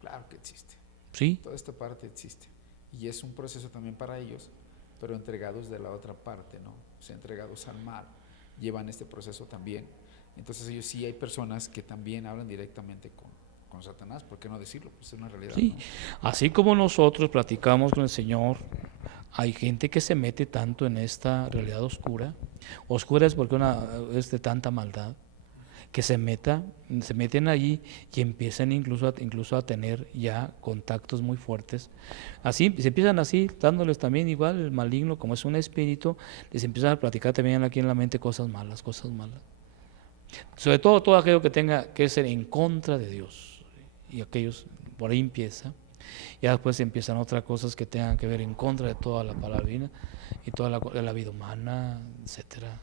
claro que existe. Sí, Toda esta parte existe. Y es un proceso también para ellos, pero entregados de la otra parte, ¿no? O sea, entregados al mal, llevan este proceso también. Entonces ellos sí hay personas que también hablan directamente con Satanás, ¿por qué no decirlo? Pues es una realidad, sí. ¿no? Así como nosotros platicamos con el Señor, hay gente que se mete tanto en esta realidad oscura. Oscura es porque es de tanta maldad, que se meten allí y empiezan incluso a tener ya contactos muy fuertes. Así, se empiezan así, dándoles también igual el maligno, como es un espíritu, les empiezan a platicar también aquí en la mente cosas malas, cosas malas. Sobre todo aquello que tenga que ser en contra de Dios. Y aquellos, por ahí empieza. Ya después empiezan otras cosas que tengan que ver en contra de toda la palabra divina y toda la vida humana, etcétera.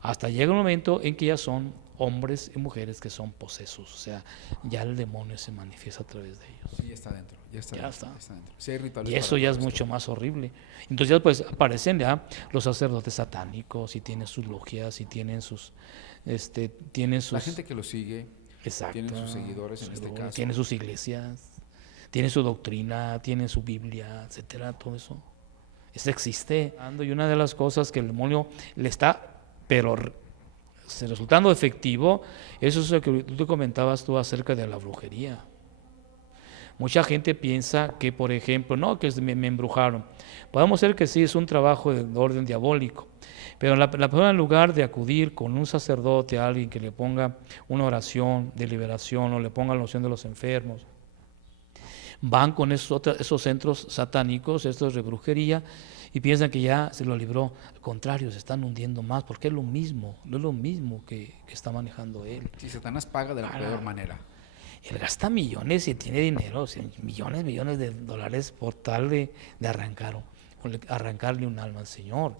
Hasta llega un momento en que ya son hombres y mujeres que son posesos, o sea, ya el demonio se manifiesta a través de ellos. Sí, ya está dentro, ya está Ya dentro, está. ya está dentro. Sí, hay rituales Y para eso ya todo es esto. mucho más horrible. Entonces ya pues aparecen ya los sacerdotes satánicos y tienen sus logias y tienen sus La gente que lo sigue, exacto, tienen sus seguidores en este caso. tienen sus iglesias, tienen su doctrina, tienen su Biblia, etcétera, todo eso. Eso existe. Y una de las cosas que el demonio le está, pero resultando efectivo, eso es lo que tú comentabas tú acerca de la brujería. Mucha gente piensa que, por ejemplo, no, que me embrujaron. Podemos ser que sí, es un trabajo de orden diabólico, pero la persona, en lugar de acudir con un sacerdote, a alguien que le ponga una oración de liberación o le ponga la oración de los enfermos, van con esos centros satánicos, estos de brujería, y piensan que ya se lo libró. Al contrario, se están hundiendo más, porque es lo mismo, no es lo mismo que está manejando él. Si Satanás paga de la peor manera. Él gasta millones y tiene dinero, o sea, millones de dólares por tal de arrancarle un alma al Señor.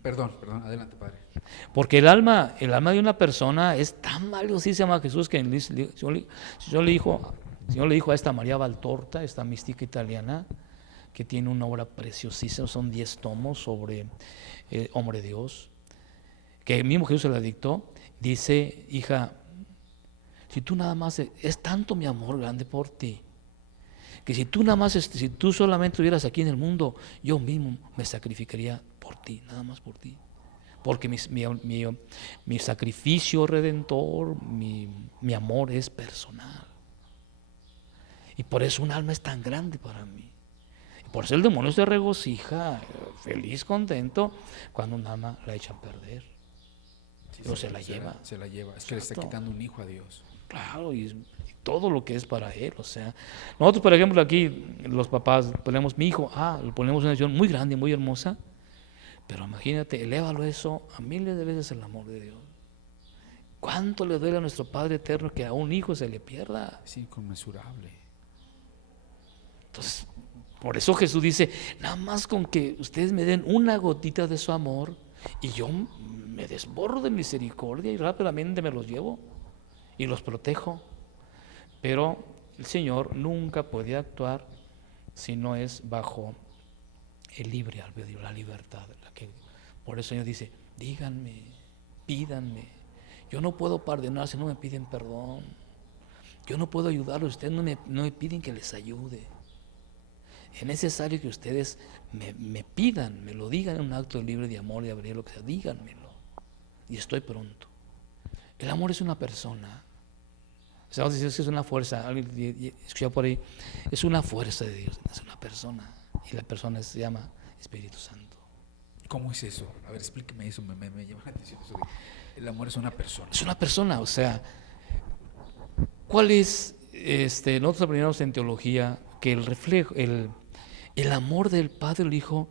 Perdón, adelante, padre. Porque el alma de una persona es tan valiosísima a Jesús que el Señor le dijo a esta María Valtorta, esta mística italiana, que tiene una obra preciosísima, son 10 tomos sobre hombre de Dios, que el mismo Jesús se la dictó, dice: hija, si tú nada más, es tanto mi amor grande por ti, que si tú solamente estuvieras aquí en el mundo, yo mismo me sacrificaría por ti, nada más por ti. Porque mi sacrificio redentor, mi amor es personal. Y por eso un alma es tan grande para mí. Y por eso el demonio se regocija, feliz, contento, cuando un alma la echa a perder. Pero se la lleva. Se la lleva. Es que le está quitando un hijo a Dios. Claro, y todo lo que es para él. O sea, nosotros, por ejemplo, aquí, los papás, ponemos mi hijo, le ponemos una acción muy grande, muy hermosa. Pero imagínate, elévalo eso a miles de veces el amor de Dios. ¿Cuánto le duele a nuestro Padre Eterno que a un hijo se le pierda? Es inconmensurable. Entonces, por eso Jesús dice: nada más con que ustedes me den una gotita de su amor y yo me desbordo de misericordia y rápidamente me los llevo y los protejo. Pero el Señor nunca puede actuar si no es bajo el libre albedrío, la libertad. Por eso el Señor dice: díganme, pídanme. Yo no puedo perdonar si no me piden perdón. Yo no puedo ayudarlos, ustedes no me piden que les ayude. Es necesario que ustedes me pidan, me lo digan en un acto libre de amor, de abrir lo que sea, díganmelo. Y estoy pronto. El amor es una persona. O sea, es una fuerza. Alguien escuchaba por ahí, es una fuerza de Dios, es una persona. Y la persona se llama Espíritu Santo. ¿Cómo es eso? A ver, explíqueme eso, me llama la atención eso de el amor es una persona. Es una persona, o sea, ¿cuál es? Nosotros aprendimos en teología que el reflejo, el amor del Padre y el Hijo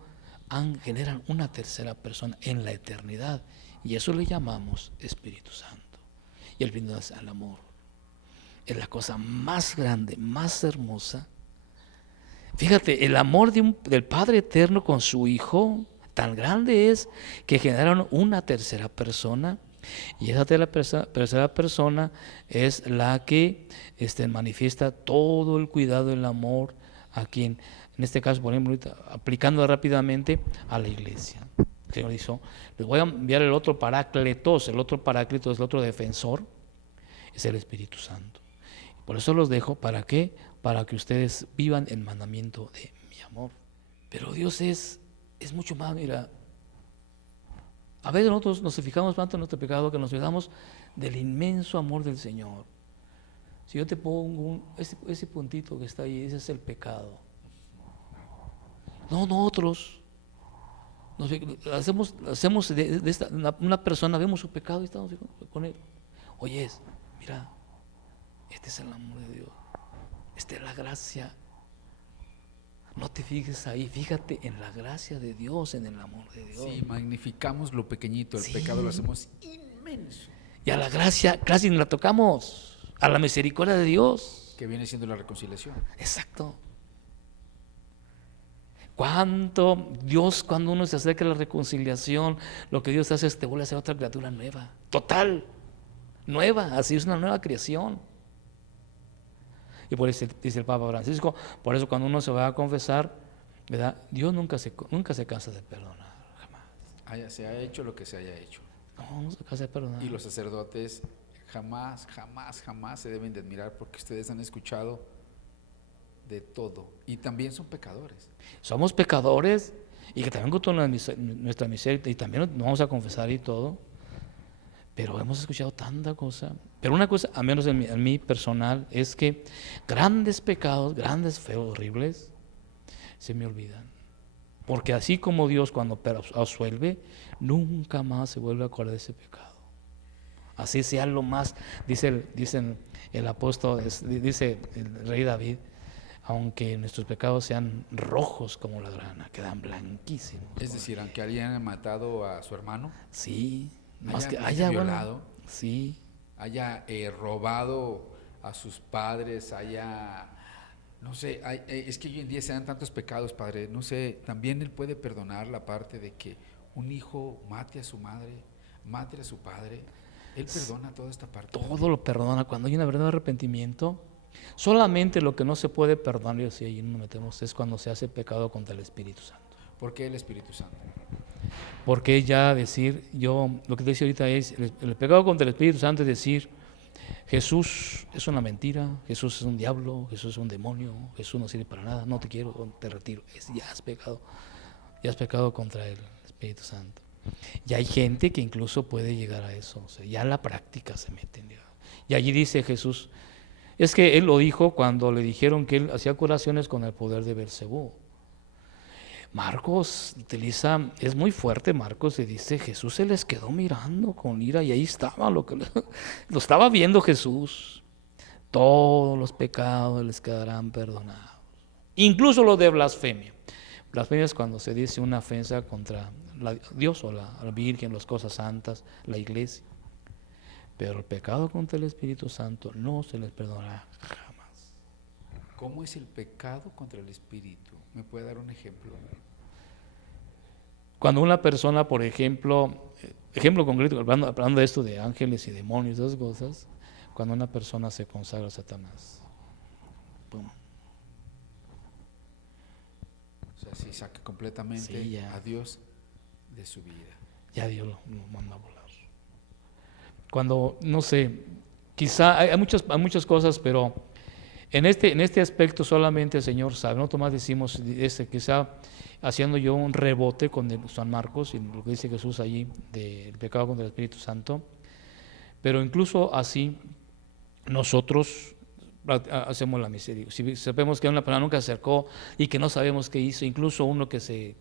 generan una tercera persona en la eternidad, y eso le llamamos Espíritu Santo. Y el vino al amor es la cosa más grande, más hermosa. Fíjate, el amor del Padre Eterno con su Hijo tan grande es que generaron una tercera persona, y esa tercera persona es la que manifiesta todo el cuidado y el amor a quien, en este caso, por ejemplo, aplicando rápidamente a la iglesia. El Señor dijo: les voy a enviar el otro paráclitos. El otro paráclitos es el otro defensor, es el Espíritu Santo. Por eso los dejo, ¿para qué? para que ustedes vivan el mandamiento de mi amor. Pero Dios es mucho más, mira. A veces nosotros nos fijamos tanto en nuestro pecado que nos olvidamos del inmenso amor del Señor. Si yo te pongo ese puntito que está ahí, ese es el pecado. No, nosotros hacemos de esta, una persona, vemos su pecado y estamos con él. Oye, mira, este es el amor de Dios, esta es la gracia. No te fijes ahí, fíjate en la gracia de Dios, en el amor de Dios. Sí, magnificamos lo pequeñito, el pecado lo hacemos inmenso. Y a la gracia casi ni la tocamos, a la misericordia de Dios. Que viene siendo la reconciliación. Exacto. Cuánto Dios, cuando uno se acerca a la reconciliación, lo que Dios hace es te vuelve a ser otra criatura nueva, total, nueva, así es una nueva creación. Y por eso dice el Papa Francisco, por eso cuando uno se va a confesar, ¿verdad? Dios nunca se cansa de perdonar, jamás. Se ha hecho lo que se haya hecho. No se cansa de perdonar. Y los sacerdotes jamás se deben de admirar, porque ustedes han escuchado de todo y también son pecadores. Somos pecadores y que también con toda nuestra miseria y también nos vamos a confesar y todo, pero hemos escuchado tanta cosa. Pero una cosa, al menos en mi personal, es que grandes pecados, grandes, feos, horribles, se me olvidan. Porque así como Dios cuando absuelve, nunca más se vuelve a acordar de ese pecado. Así sea lo más, dice el apóstol, dice el rey David, aunque nuestros pecados sean rojos como la grana, quedan blanquísimos. Es decir, aunque hayan matado a su hermano, sí, más que haya violado, bueno, sí, haya robado a sus padres, no sé, es que hoy en día se dan tantos pecados, Padre, no sé, también Él puede perdonar la parte de que un hijo mate a su madre, mate a su padre. Él perdona toda esta parte. Todo lo perdona cuando hay una verdadero arrepentimiento. Solamente lo que no se puede perdonar, y así ahí nos metemos, es cuando se hace pecado contra el Espíritu Santo. ¿Por qué el Espíritu Santo? Porque ya decir, lo que te decía ahorita es, el pecado contra el Espíritu Santo es decir, Jesús es una mentira, Jesús es un diablo, Jesús es un demonio, Jesús no sirve para nada, no te quiero, te retiro. Ya has pecado contra el Espíritu Santo. Y hay gente que incluso puede llegar a eso, o sea, ya en la práctica se meten. Y allí dice Jesús, es que Él lo dijo cuando le dijeron que Él hacía curaciones con el poder de Belcebú. Marcos utiliza, es muy fuerte Marcos, y dice, Jesús se les quedó mirando con ira y ahí estaba, lo estaba viendo Jesús. Todos los pecados les quedarán perdonados, incluso los de blasfemia. Blasfemia es cuando se dice una ofensa contra Dios o la Virgen, las cosas santas, la iglesia. Pero el pecado contra el Espíritu Santo no se les perdonará jamás. ¿Cómo es el pecado contra el Espíritu? ¿Me puede dar un ejemplo? Cuando una persona, por ejemplo concreto, hablando de esto de ángeles y demonios, esas cosas, cuando una persona se consagra a Satanás, ¡pum! O sea, si saca completamente a Dios de su vida. Ya Dios lo manda a volar. Cuando, no sé, quizá hay muchas cosas, pero en este aspecto solamente el Señor sabe. Nosotros más decimos, quizá haciendo yo un rebote con San Marcos y lo que dice Jesús allí del pecado contra el Espíritu Santo, pero incluso así nosotros hacemos la misericordia. Si sabemos que una persona nunca se acercó y que no sabemos qué hizo, incluso uno que se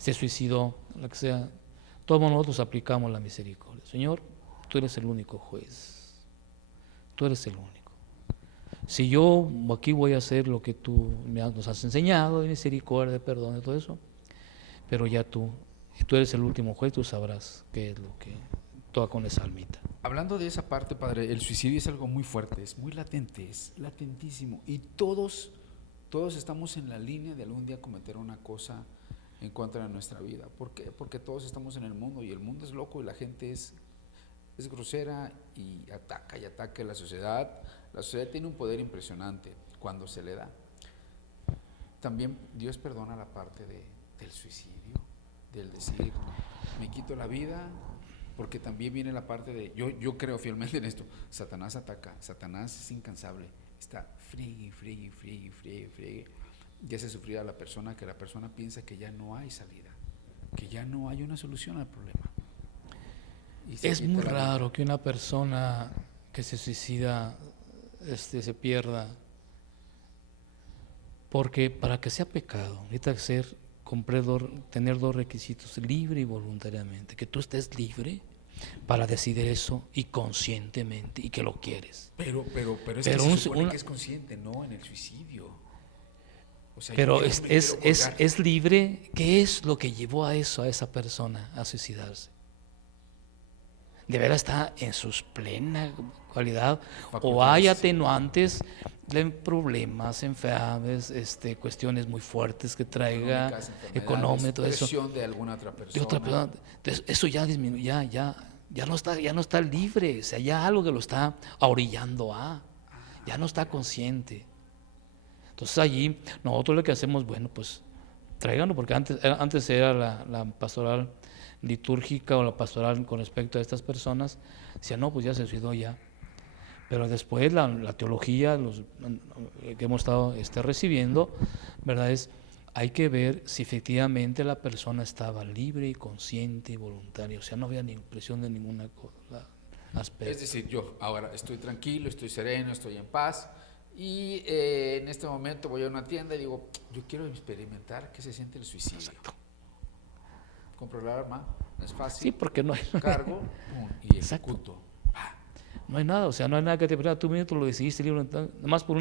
suicidó, lo que sea, todos nosotros aplicamos la misericordia. Señor, tú eres el único juez, tú eres el único. Si yo aquí voy a hacer lo que tú nos has enseñado, de misericordia, de perdón, de todo eso, pero ya tú eres el último juez, tú sabrás qué es lo que toca con esa almita. Hablando de esa parte, Padre, el suicidio es algo muy fuerte, es muy latente, es latentísimo, y todos estamos en la línea de algún día cometer una cosa en contra de nuestra vida. ¿Por qué? Porque todos estamos en el mundo y el mundo es loco y la gente es grosera y ataca a la sociedad. La sociedad tiene un poder impresionante cuando se le da. También Dios perdona la parte del suicidio, del decir, me quito la vida, porque también viene la parte de, yo creo fielmente en esto, Satanás ataca, Satanás es incansable, está friegue, y hace sufrir a la persona, que la persona piensa que ya no hay salida, que ya no hay una solución al problema. Es muy raro que una persona que se suicida se pierda, porque para que sea pecado necesita tener dos requisitos: libre y voluntariamente, que tú estés libre para decidir eso y conscientemente, y que lo quieres. Pero es que se supone que es consciente, no en el suicidio. O sea, pero es libre. ¿Qué es lo que llevó a esa persona a suicidarse? ¿De veras está en sus plena cualidad? ¿O hay atenuantes, problemas, enfermedades, cuestiones muy fuertes que traiga, económico, todo eso? Presión de alguna otra persona. De otra persona. Entonces, eso ya disminuye, ya no está libre, o sea, ya algo que lo está orillando ya no está consciente. Entonces allí nosotros lo que hacemos, bueno, pues tráiganlo, porque antes era la pastoral litúrgica o la pastoral con respecto a estas personas, decía, no, pues ya se suicidó ya. Pero después la teología que hemos estado recibiendo, ¿verdad? Hay que ver si efectivamente la persona estaba libre y consciente y voluntaria, o sea, no había ni presión de ninguna aspecto. Es decir, yo ahora estoy tranquilo, estoy sereno, estoy en paz, y en este momento voy a una tienda y digo, yo quiero experimentar qué se siente el suicidio. Exacto. Compro el arma, no es fácil. Sí, porque no hay cargo, y ejecuto. No hay nada, o sea, no hay nada que te prepara. Tú mismo lo decidiste libre, nomás por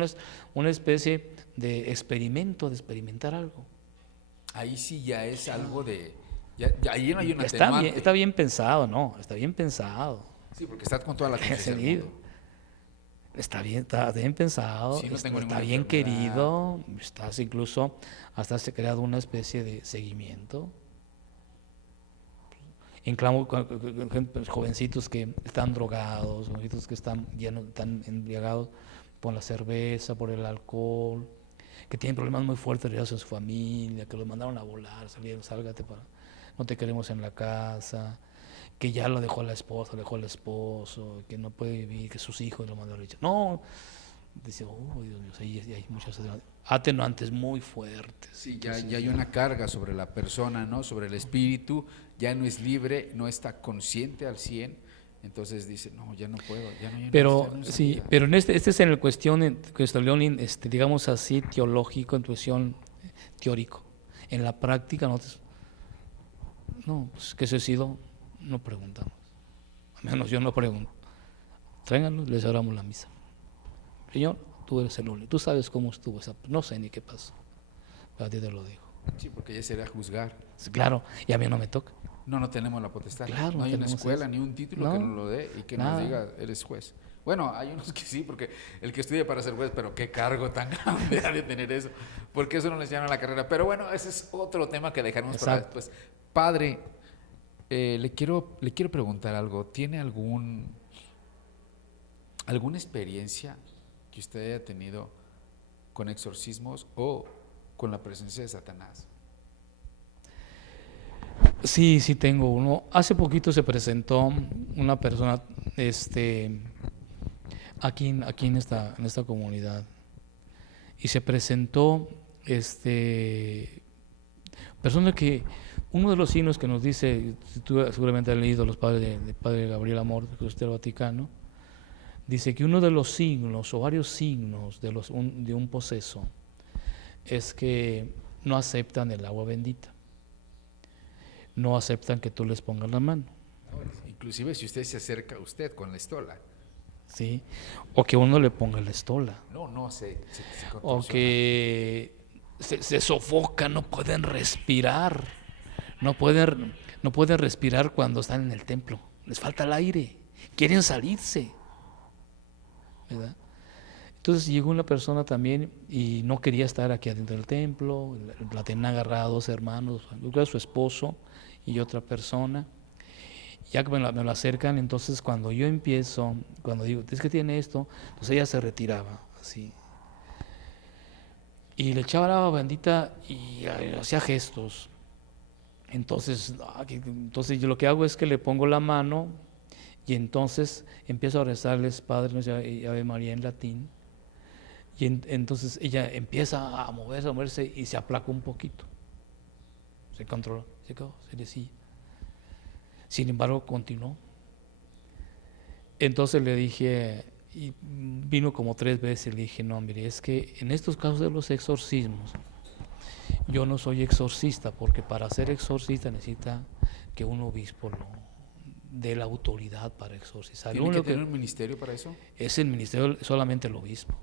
una especie de experimento, de experimentar algo. Ahí sí ya es algo de... ahí no hay una está bien pensado, ¿no? Está bien pensado. Sí, porque está con toda la conciencia del mundo. Está bien pensado, sí, no está bien querido, hasta se ha creado una especie de seguimiento. Incluso jovencitos que están drogados, jovencitos que están embriagados por la cerveza, por el alcohol, que tienen problemas muy fuertes en su familia, que los mandaron a volar, sálgate, no te queremos en la casa, que ya lo dejó la esposa, lo dejó el esposo, que no puede vivir, que sus hijos lo mandaron a la... No, dice, oh Dios mío, ahí hay muchas atenuantes muy fuertes. Sí, ya hay una carga sobre la persona, ¿no? Sobre el espíritu, ya no es libre, no está consciente al 100%, entonces dice, no, ya no puedo, pero sí, pero en este es en el cuestión digamos así, teológico, en cuestión teórico. En la práctica pues ¿qué suicidio? No preguntamos, al menos yo no pregunto. Tráiganlo, les oramos la misa. Señor, tú eres el único, tú sabes cómo estuvo no sé ni qué pasó, pero a ti te lo digo. Sí, porque ya sería juzgar. Claro, y a mí no me toca. No tenemos la potestad. Claro, no hay una escuela ni un título que nos lo dé y que nos diga, eres juez. Bueno, hay unos que sí, porque el que estudia para ser juez, pero qué cargo tan grande ha de tener eso, porque eso no les llama la carrera. Pero bueno, ese es otro tema que dejaremos para después. Padre, le quiero preguntar algo. ¿Tiene alguna experiencia que usted haya tenido con exorcismos o con la presencia de Satanás? Sí, tengo uno. Hace poquito se presentó una persona aquí en esta comunidad, y se presentó persona que uno de los signos que nos dice, tú seguramente has leído los padres de Padre Gabriel Amor, del Vaticano, dice que uno de los signos o varios signos de un poseso es que no aceptan el agua bendita, no aceptan que tú les pongas la mano. Inclusive si usted se acerca a usted con la estola. Sí, o que uno le ponga la estola. Se o que se sofocan, no pueden respirar. No pueden respirar cuando están en el templo. Les falta el aire. Quieren salirse, ¿verdad? Entonces llegó una persona también y no quería estar aquí adentro del templo. La tenían agarrada dos hermanos, su esposo y otra persona. Ya que me lo acercan, entonces cuando digo, es que tiene esto, pues ella se retiraba así. Y le echaba la agua bendita y hacía gestos. Entonces yo lo que hago es que le pongo la mano y entonces empiezo a rezarles Padre Nuestro y Ave María en latín. Y entonces ella empieza a moverse y se aplaca un poquito. Se controló, se quedó, se decía. Sin embargo, continuó. Entonces le dije, y vino como 3 veces, le dije, no, mire, es que en estos casos de los exorcismos, yo no soy exorcista, porque para ser exorcista necesita que un obispo lo dé la autoridad para exorcizar. ¿Tiene que tener un ministerio para eso? Es el ministerio, solamente el obispo.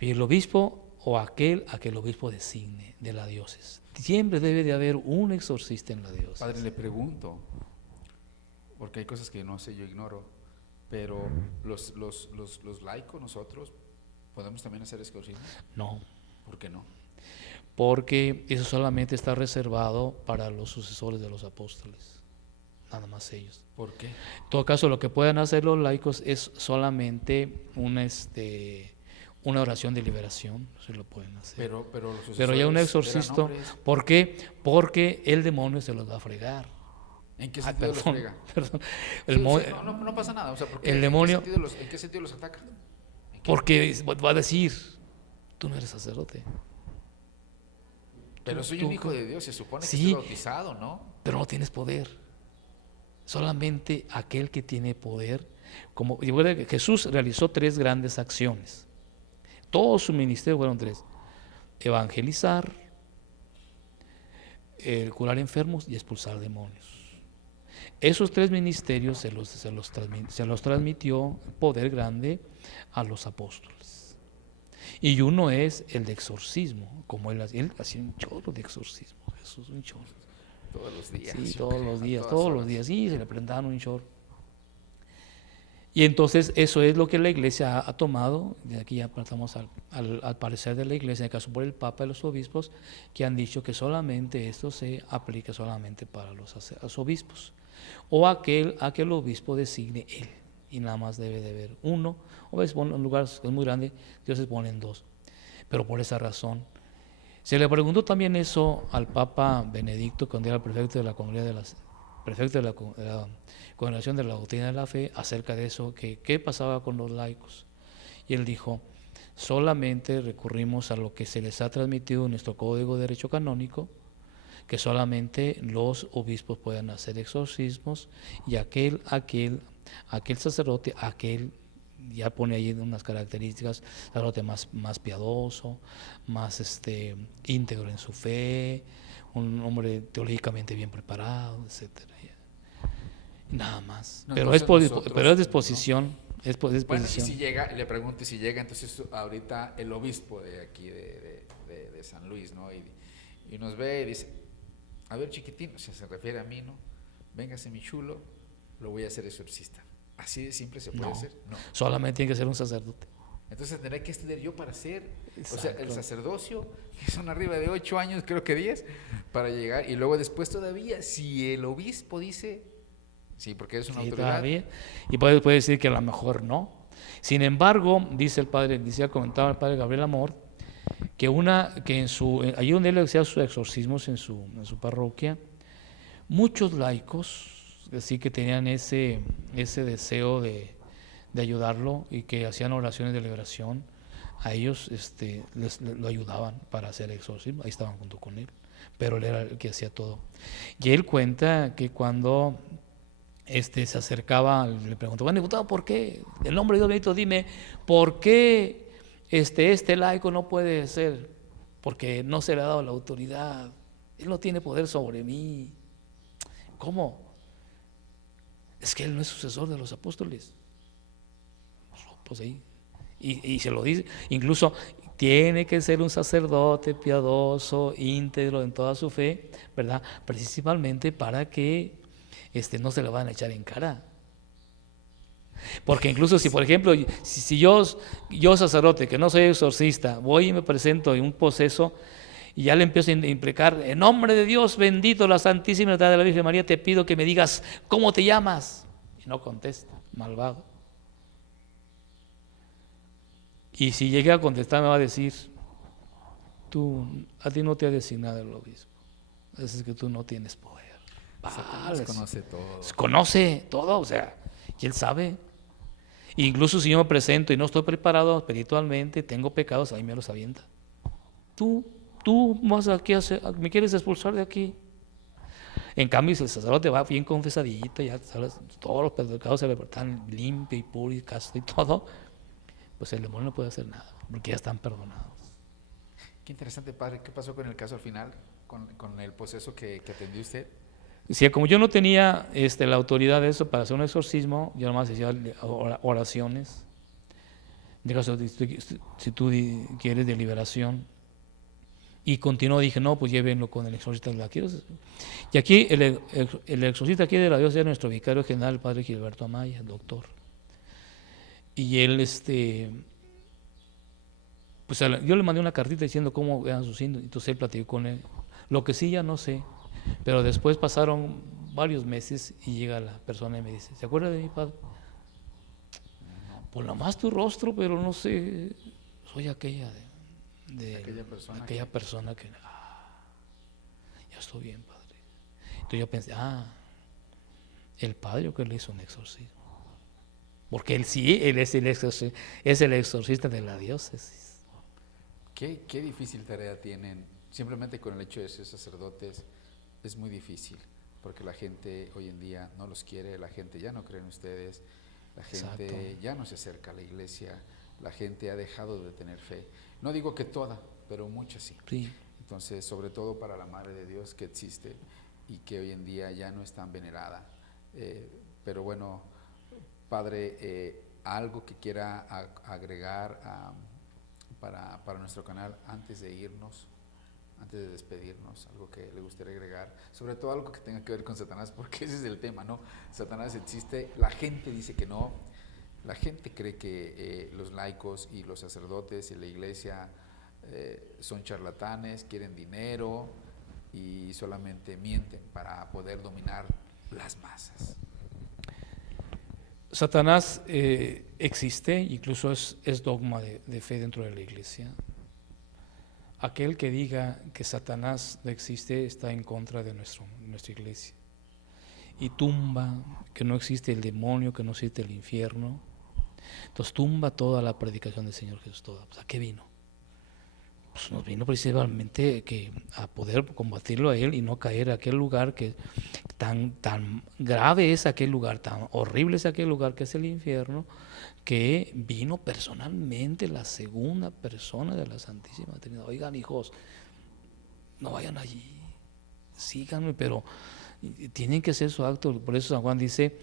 Y el obispo o aquel a que el obispo designe de la diócesis. Siempre debe de haber un exorcista en la diócesis. Padre, le pregunto, porque hay cosas que no sé, yo ignoro, pero los laicos, nosotros, ¿podemos también hacer exorcismo? No. ¿Por qué no? Porque eso solamente está reservado para los sucesores de los apóstoles, nada más ellos. ¿Por qué? En todo caso, lo que pueden hacer los laicos es solamente una oración de liberación, se lo pueden hacer. Pero los sucesores Pero ya un exorcista, ¿por qué? Porque el demonio se los va a fregar. ¿En qué sentido los frega? Perdón. No pasa nada, o sea, el demonio, ¿en qué sentido los ataca? Porque va a decir, tú no eres sacerdote. Pero soy un hijo de Dios, se supone que sí, estoy bautizado, ¿no? Pero no tienes poder. Solamente aquel que tiene poder. Como Jesús realizó 3 grandes acciones. Todo su ministerio fueron 3: evangelizar, curar enfermos y expulsar demonios. Esos 3 ministerios se los transmitió poder grande a los apóstoles. Y uno es el de exorcismo, como él hacía un chorro de exorcismo, Jesús, un chorro. Todos los días. Sí, todos los días, sí, se le presentaban un chorro. Y entonces eso es lo que la iglesia ha tomado, de aquí ya pasamos al parecer de la iglesia, en el caso por el Papa y los obispos, que han dicho que solamente esto se aplica solamente para los obispos, o aquel obispo designe él, y nada más debe de haber uno, o veces en lugares que es muy grande, Dios se ponen 2, pero por esa razón. Se le preguntó también eso al Papa Benedicto, cuando era prefecto de la Congregación de la Doctrina de la Fe, acerca de eso, que qué pasaba con los laicos. Y él dijo, solamente recurrimos a lo que se les ha transmitido en nuestro Código de Derecho Canónico, que solamente los obispos pueden hacer exorcismos, y aquel sacerdote, ya pone ahí unas características, sacerdote más piadoso, más íntegro en su fe, un hombre teológicamente bien preparado, etcétera. Nada más. No, pero es disposición. ¿no? Es disposición. Bueno, y si llega, le pregunto, y si llega entonces ahorita el obispo de aquí de San Luis, ¿no? Y nos ve y dice, a ver chiquitín, o sea, se refiere a mí, ¿no? Véngase mi chulo, lo voy a hacer exorcista. ¿Así de simple se puede hacer? No. Solamente tiene que ser un sacerdote. Entonces tendré que estudiar yo para ser, Exacto. O sea, el sacerdocio, que son arriba de 8 años, creo que 10, para llegar, y luego después todavía, si el obispo dice, sí, porque es una autoridad. Todavía. Y puede decir que a lo mejor no. Sin embargo, comentaba el padre Gabriel Amor, que allí donde él hacía sus exorcismos en su parroquia, muchos laicos, así que tenían ese deseo de ayudarlo y que hacían oraciones de liberación, a ellos lo ayudaban para hacer exorcismo, ahí estaban junto con él, pero él era el que hacía todo. Y él cuenta que cuando se acercaba, le preguntó, bueno, diputado, ¿por qué? El nombre de Dios bendito, dime, ¿por qué este laico no puede ser? Porque no se le ha dado la autoridad, él no tiene poder sobre mí. ¿Cómo? Es que él no es sucesor de los apóstoles. Pues ahí, y se lo dice, incluso tiene que ser un sacerdote piadoso, íntegro en toda su fe, ¿verdad? Principalmente para que no se le van a echar en cara. Porque incluso si, por ejemplo, si yo sacerdote, que no soy exorcista, voy y me presento en un proceso y ya le empiezo a imprecar, en nombre de Dios bendito, la Santísima Trinidad de la Virgen María, te pido que me digas, ¿cómo te llamas? Y no contesta, malvado. Y si llegué a contestar me va a decir, a ti no te ha designado el obispo, es que tú no tienes poder. Satanás conoce todo. Conoce todo, o sea, y él sabe. Incluso si yo me presento y no estoy preparado espiritualmente, tengo pecados, ahí me los avienta. Tú vas aquí me quieres expulsar de aquí. En cambio, si el sacerdote va bien confesadito, ya sabes, todos los pecados se le están limpio y puro y casto y todo, pues el demonio no puede hacer nada, porque ya están perdonados. Qué interesante, padre. ¿Qué pasó con el caso al final, con el proceso que atendió usted? Sí, como yo no tenía la autoridad de eso para hacer un exorcismo, yo nomás hacía oraciones. Si tú quieres de liberación. Y continuó, dije, no, pues llévenlo con el exorcista de la diócesis. Y aquí el exorcista aquí de la diócesis es nuestro vicario general, el padre Gilberto Amaya, el doctor. Y él, pues yo le mandé una cartita diciendo cómo eran sus signos, entonces él platicó con él. Lo que sí ya no sé, pero después pasaron varios meses y llega la persona y me dice, ¿se acuerda de mi padre? Pues nada más tu rostro, pero no sé, soy aquella de aquella persona que ya estoy bien, padre. Entonces yo pensé, el padre que le hizo un exorcismo, porque él es el exorcista de la diócesis. Qué difícil tarea tienen. Simplemente con el hecho de ser sacerdotes es muy difícil, porque la gente hoy en día no los quiere, la gente ya no cree en ustedes, la gente Exacto. ya no se acerca a la iglesia, la gente ha dejado de tener fe. No digo que toda, pero mucha sí. Sí. Entonces, sobre todo para la Madre de Dios que existe y que hoy en día ya no es tan venerada. Pero bueno, Padre, algo que quiera agregar para nuestro canal antes de irnos, antes de despedirnos, algo que le gustaría agregar, sobre todo algo que tenga que ver con Satanás, porque ese es el tema, ¿no? Satanás existe, la gente dice que no, la gente cree que los laicos y los sacerdotes y la iglesia son charlatanes, quieren dinero y solamente mienten para poder dominar las masas. Satanás existe, incluso es dogma de fe dentro de la iglesia. Aquel que diga que Satanás no existe está en contra de nuestra iglesia. Y tumba que no existe el demonio, que no existe el infierno. Entonces tumba toda la predicación del Señor Jesús, toda. Pues, ¿a qué vino? Pues nos vino principalmente a poder combatirlo a Él y no caer a aquel lugar que tan grave es aquel lugar, tan horrible es aquel lugar que es el infierno, que vino personalmente la segunda persona de la Santísima Trinidad. Oigan, hijos, no vayan allí, síganme, pero tienen que hacer su acto. Por eso San Juan dice,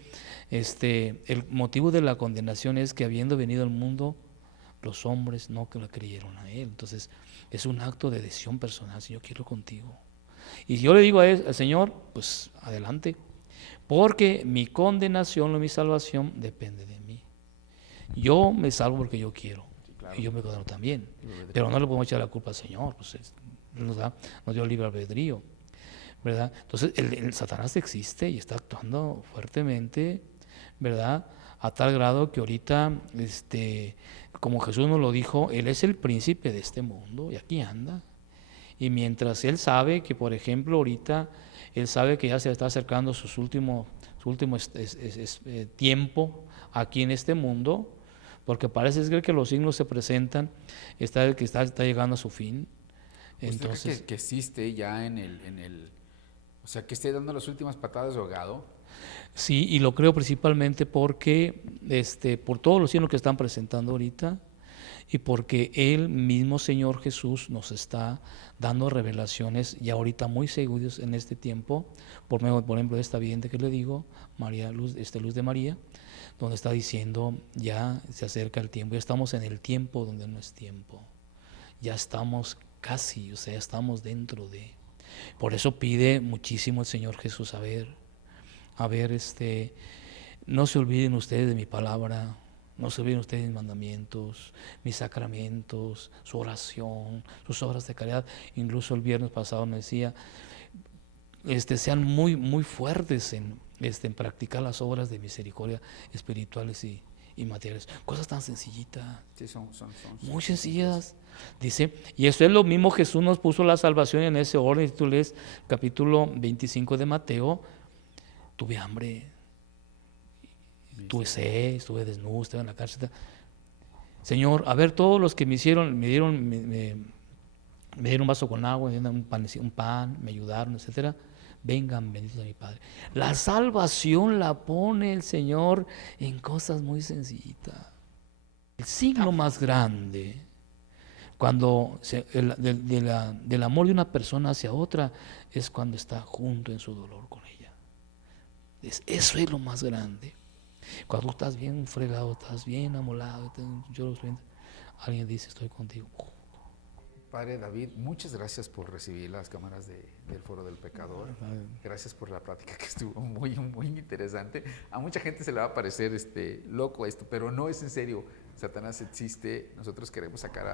el motivo de la condenación es que habiendo venido al mundo, los hombres no que lo creyeron a Él. Entonces es un acto de decisión personal, si yo quiero contigo. Y yo le digo al Señor, pues adelante, porque mi condenación o mi salvación depende de mí. Yo me salvo porque yo quiero, sí, claro. Y yo me condeno también, pero no le podemos echar la culpa al Señor, pues nos dio libre albedrío, ¿verdad? Entonces el Satanás existe y está actuando fuertemente, ¿verdad? A tal grado que ahorita, como Jesús nos lo dijo, Él es el príncipe de este mundo y aquí anda. Y mientras Él sabe que, por ejemplo, ahorita Él sabe que ya se está acercando su último tiempo aquí en este mundo, porque parece ser que los signos se presentan, está llegando a su fin. Entonces, ¿usted cree que existe ya o sea, que esté dando las últimas patadas de ahogado? Sí, y lo creo principalmente porque, por todos los signos que están presentando ahorita, y porque el mismo Señor Jesús nos está dando revelaciones ya ahorita muy seguras en este tiempo, por medio, por ejemplo, de esta vidente que le digo, Luz de María, donde está diciendo, ya se acerca el tiempo, ya estamos en el tiempo donde no es tiempo, ya estamos casi, o sea, ya estamos dentro de. Por eso pide muchísimo el Señor Jesús, a ver, no se olviden ustedes de mi palabra, no se olviden ustedes de mis mandamientos, mis sacramentos, su oración, sus obras de caridad. Incluso el viernes pasado me decía, sean muy, muy fuertes en practicar las obras de misericordia espirituales y materiales. Cosas tan sencillitas, sí, son muy sencillas. Dice, y eso es lo mismo, Jesús nos puso la salvación en ese orden. Si tú lees capítulo 25 de Mateo, tuve hambre estuve desnudo, estuve en la cárcel. Señor, a ver, todos los que me dieron un vaso con agua, me dieron un pan, me ayudaron, etcétera. Vengan, benditos de mi Padre. La salvación la pone el Señor en cosas muy sencillitas. El signo más grande, cuando del amor de una persona hacia otra, es cuando está junto en su dolor con ella. Eso es lo más grande. Cuando tú estás bien fregado, estás bien amolado, alguien dice, estoy contigo. Padre David, muchas gracias por recibir las cámaras del Foro del Pecador. Gracias por la plática, que estuvo muy, muy interesante. A mucha gente se le va a parecer loco esto, pero no es en serio. Satanás existe, nosotros queremos sacar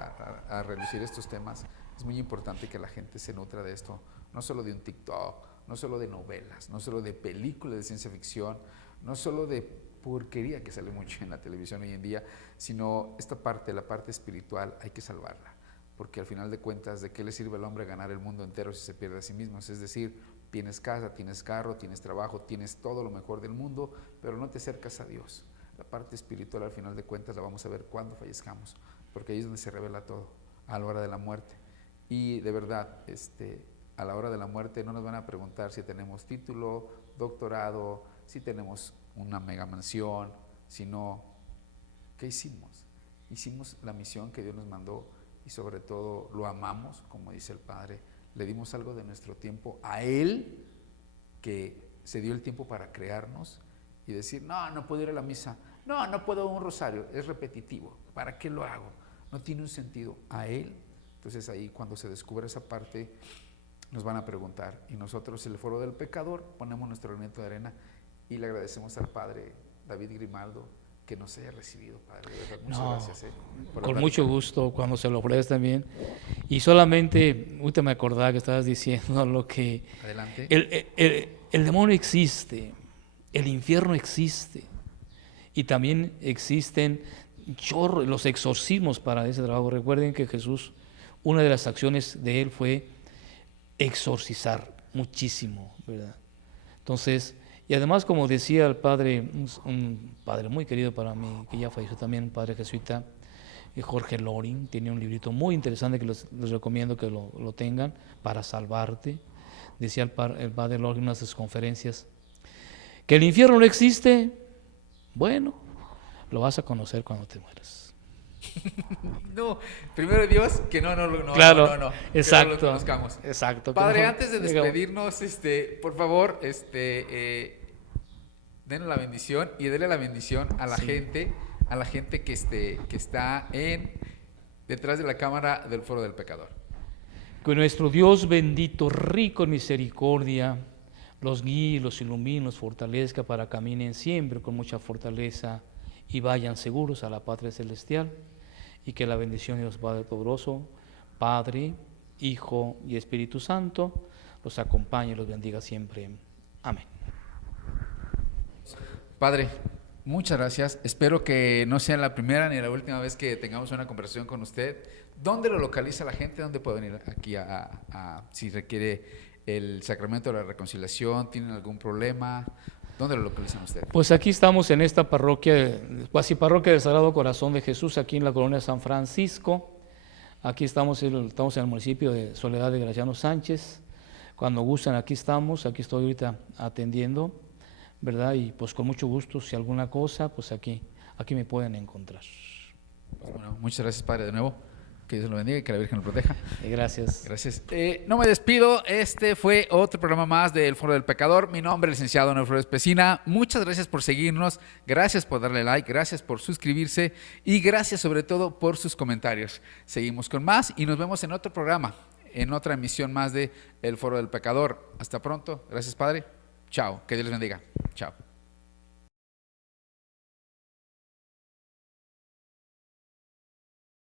a relucir estos temas. Es muy importante que la gente se nutra de esto, no solo de un TikTok, no solo de novelas, no solo de películas de ciencia ficción, no solo de porquería que sale mucho en la televisión hoy en día, sino esta parte, la parte espiritual, hay que salvarla. Porque al final de cuentas, ¿de qué le sirve al hombre ganar el mundo entero si se pierde a sí mismo? Es decir, tienes casa, tienes carro, tienes trabajo, tienes todo lo mejor del mundo, pero no te acercas a Dios. La parte espiritual, al final de cuentas, la vamos a ver cuando fallezcamos, porque ahí es donde se revela todo, a la hora de la muerte. Y de verdad, a la hora de la muerte no nos van a preguntar si tenemos título, doctorado, si tenemos una mega mansión, sino ¿qué hicimos? Hicimos la misión que Dios nos mandó, y sobre todo lo amamos, como dice el Padre. Le dimos algo de nuestro tiempo a Él, que se dio el tiempo para crearnos, y decir, no puedo ir a la misa, no puedo un rosario, es repetitivo, ¿para qué lo hago? No tiene un sentido. A Él. Entonces ahí, cuando se descubre esa parte, nos van a preguntar, y nosotros, el Foro del Pecador, ponemos nuestro granito de arena y le agradecemos al Padre David Grimaldo que nos haya recibido, Padre. Muchas gracias. Con mucho gusto, cuando se lo ofreces también. Y solamente, ahorita me acordaba que estabas diciendo lo que... Adelante. El demonio existe, el infierno existe, y también existen los exorcismos para ese trabajo. Recuerden que Jesús, una de las acciones de Él fue exorcizar muchísimo, ¿verdad? Entonces... Y además, como decía el padre, un padre muy querido para mí, que ya falleció también, un padre jesuita, Jorge Loring, tiene un librito muy interesante que les recomiendo que lo tengan, Para Salvarte. Decía el padre Loring en una de sus conferencias, que el infierno no existe. Bueno, lo vas a conocer cuando te mueras. No, primero Dios, que no, claro, no, exacto, que no lo conozcamos. Exacto. Padre, antes de despedirnos, por favor, denos la bendición y denle la bendición a la gente, que está detrás de la cámara del Foro del Pecador. Que nuestro Dios bendito, rico en misericordia, los guíe, los ilumine, los fortalezca para que caminen siempre con mucha fortaleza y vayan seguros a la patria celestial, y que la bendición de Dios Padre Todopoderoso, Padre, Hijo y Espíritu Santo los acompañe y los bendiga siempre. Amén. Padre, muchas gracias. Espero que no sea la primera ni la última vez que tengamos una conversación con usted. ¿Dónde lo localiza la gente? ¿Dónde puede venir aquí si requiere el sacramento de la reconciliación? ¿Tienen algún problema? ¿Dónde lo localizan usted? Pues aquí estamos en esta parroquia, cuasi parroquia del Sagrado Corazón de Jesús, aquí en la colonia San Francisco. Aquí estamos en el municipio de Soledad de Graciano Sánchez. Cuando gustan, aquí estamos, aquí estoy ahorita atendiendo, ¿verdad? Y pues con mucho gusto, si alguna cosa, pues aquí me pueden encontrar. Pues bueno, muchas gracias, Padre, de nuevo. Que Dios lo bendiga y que la Virgen lo proteja. Gracias. Gracias. No me despido. Este fue otro programa más del Foro del Pecador. Mi nombre es el licenciado Noel Flores Pesina. Muchas gracias por seguirnos. Gracias por darle like. Gracias por suscribirse. Y gracias sobre todo por sus comentarios. Seguimos con más y nos vemos en otro programa, en otra emisión más de El Foro del Pecador. Hasta pronto. Gracias, Padre. Chao. Que Dios les bendiga. Chao.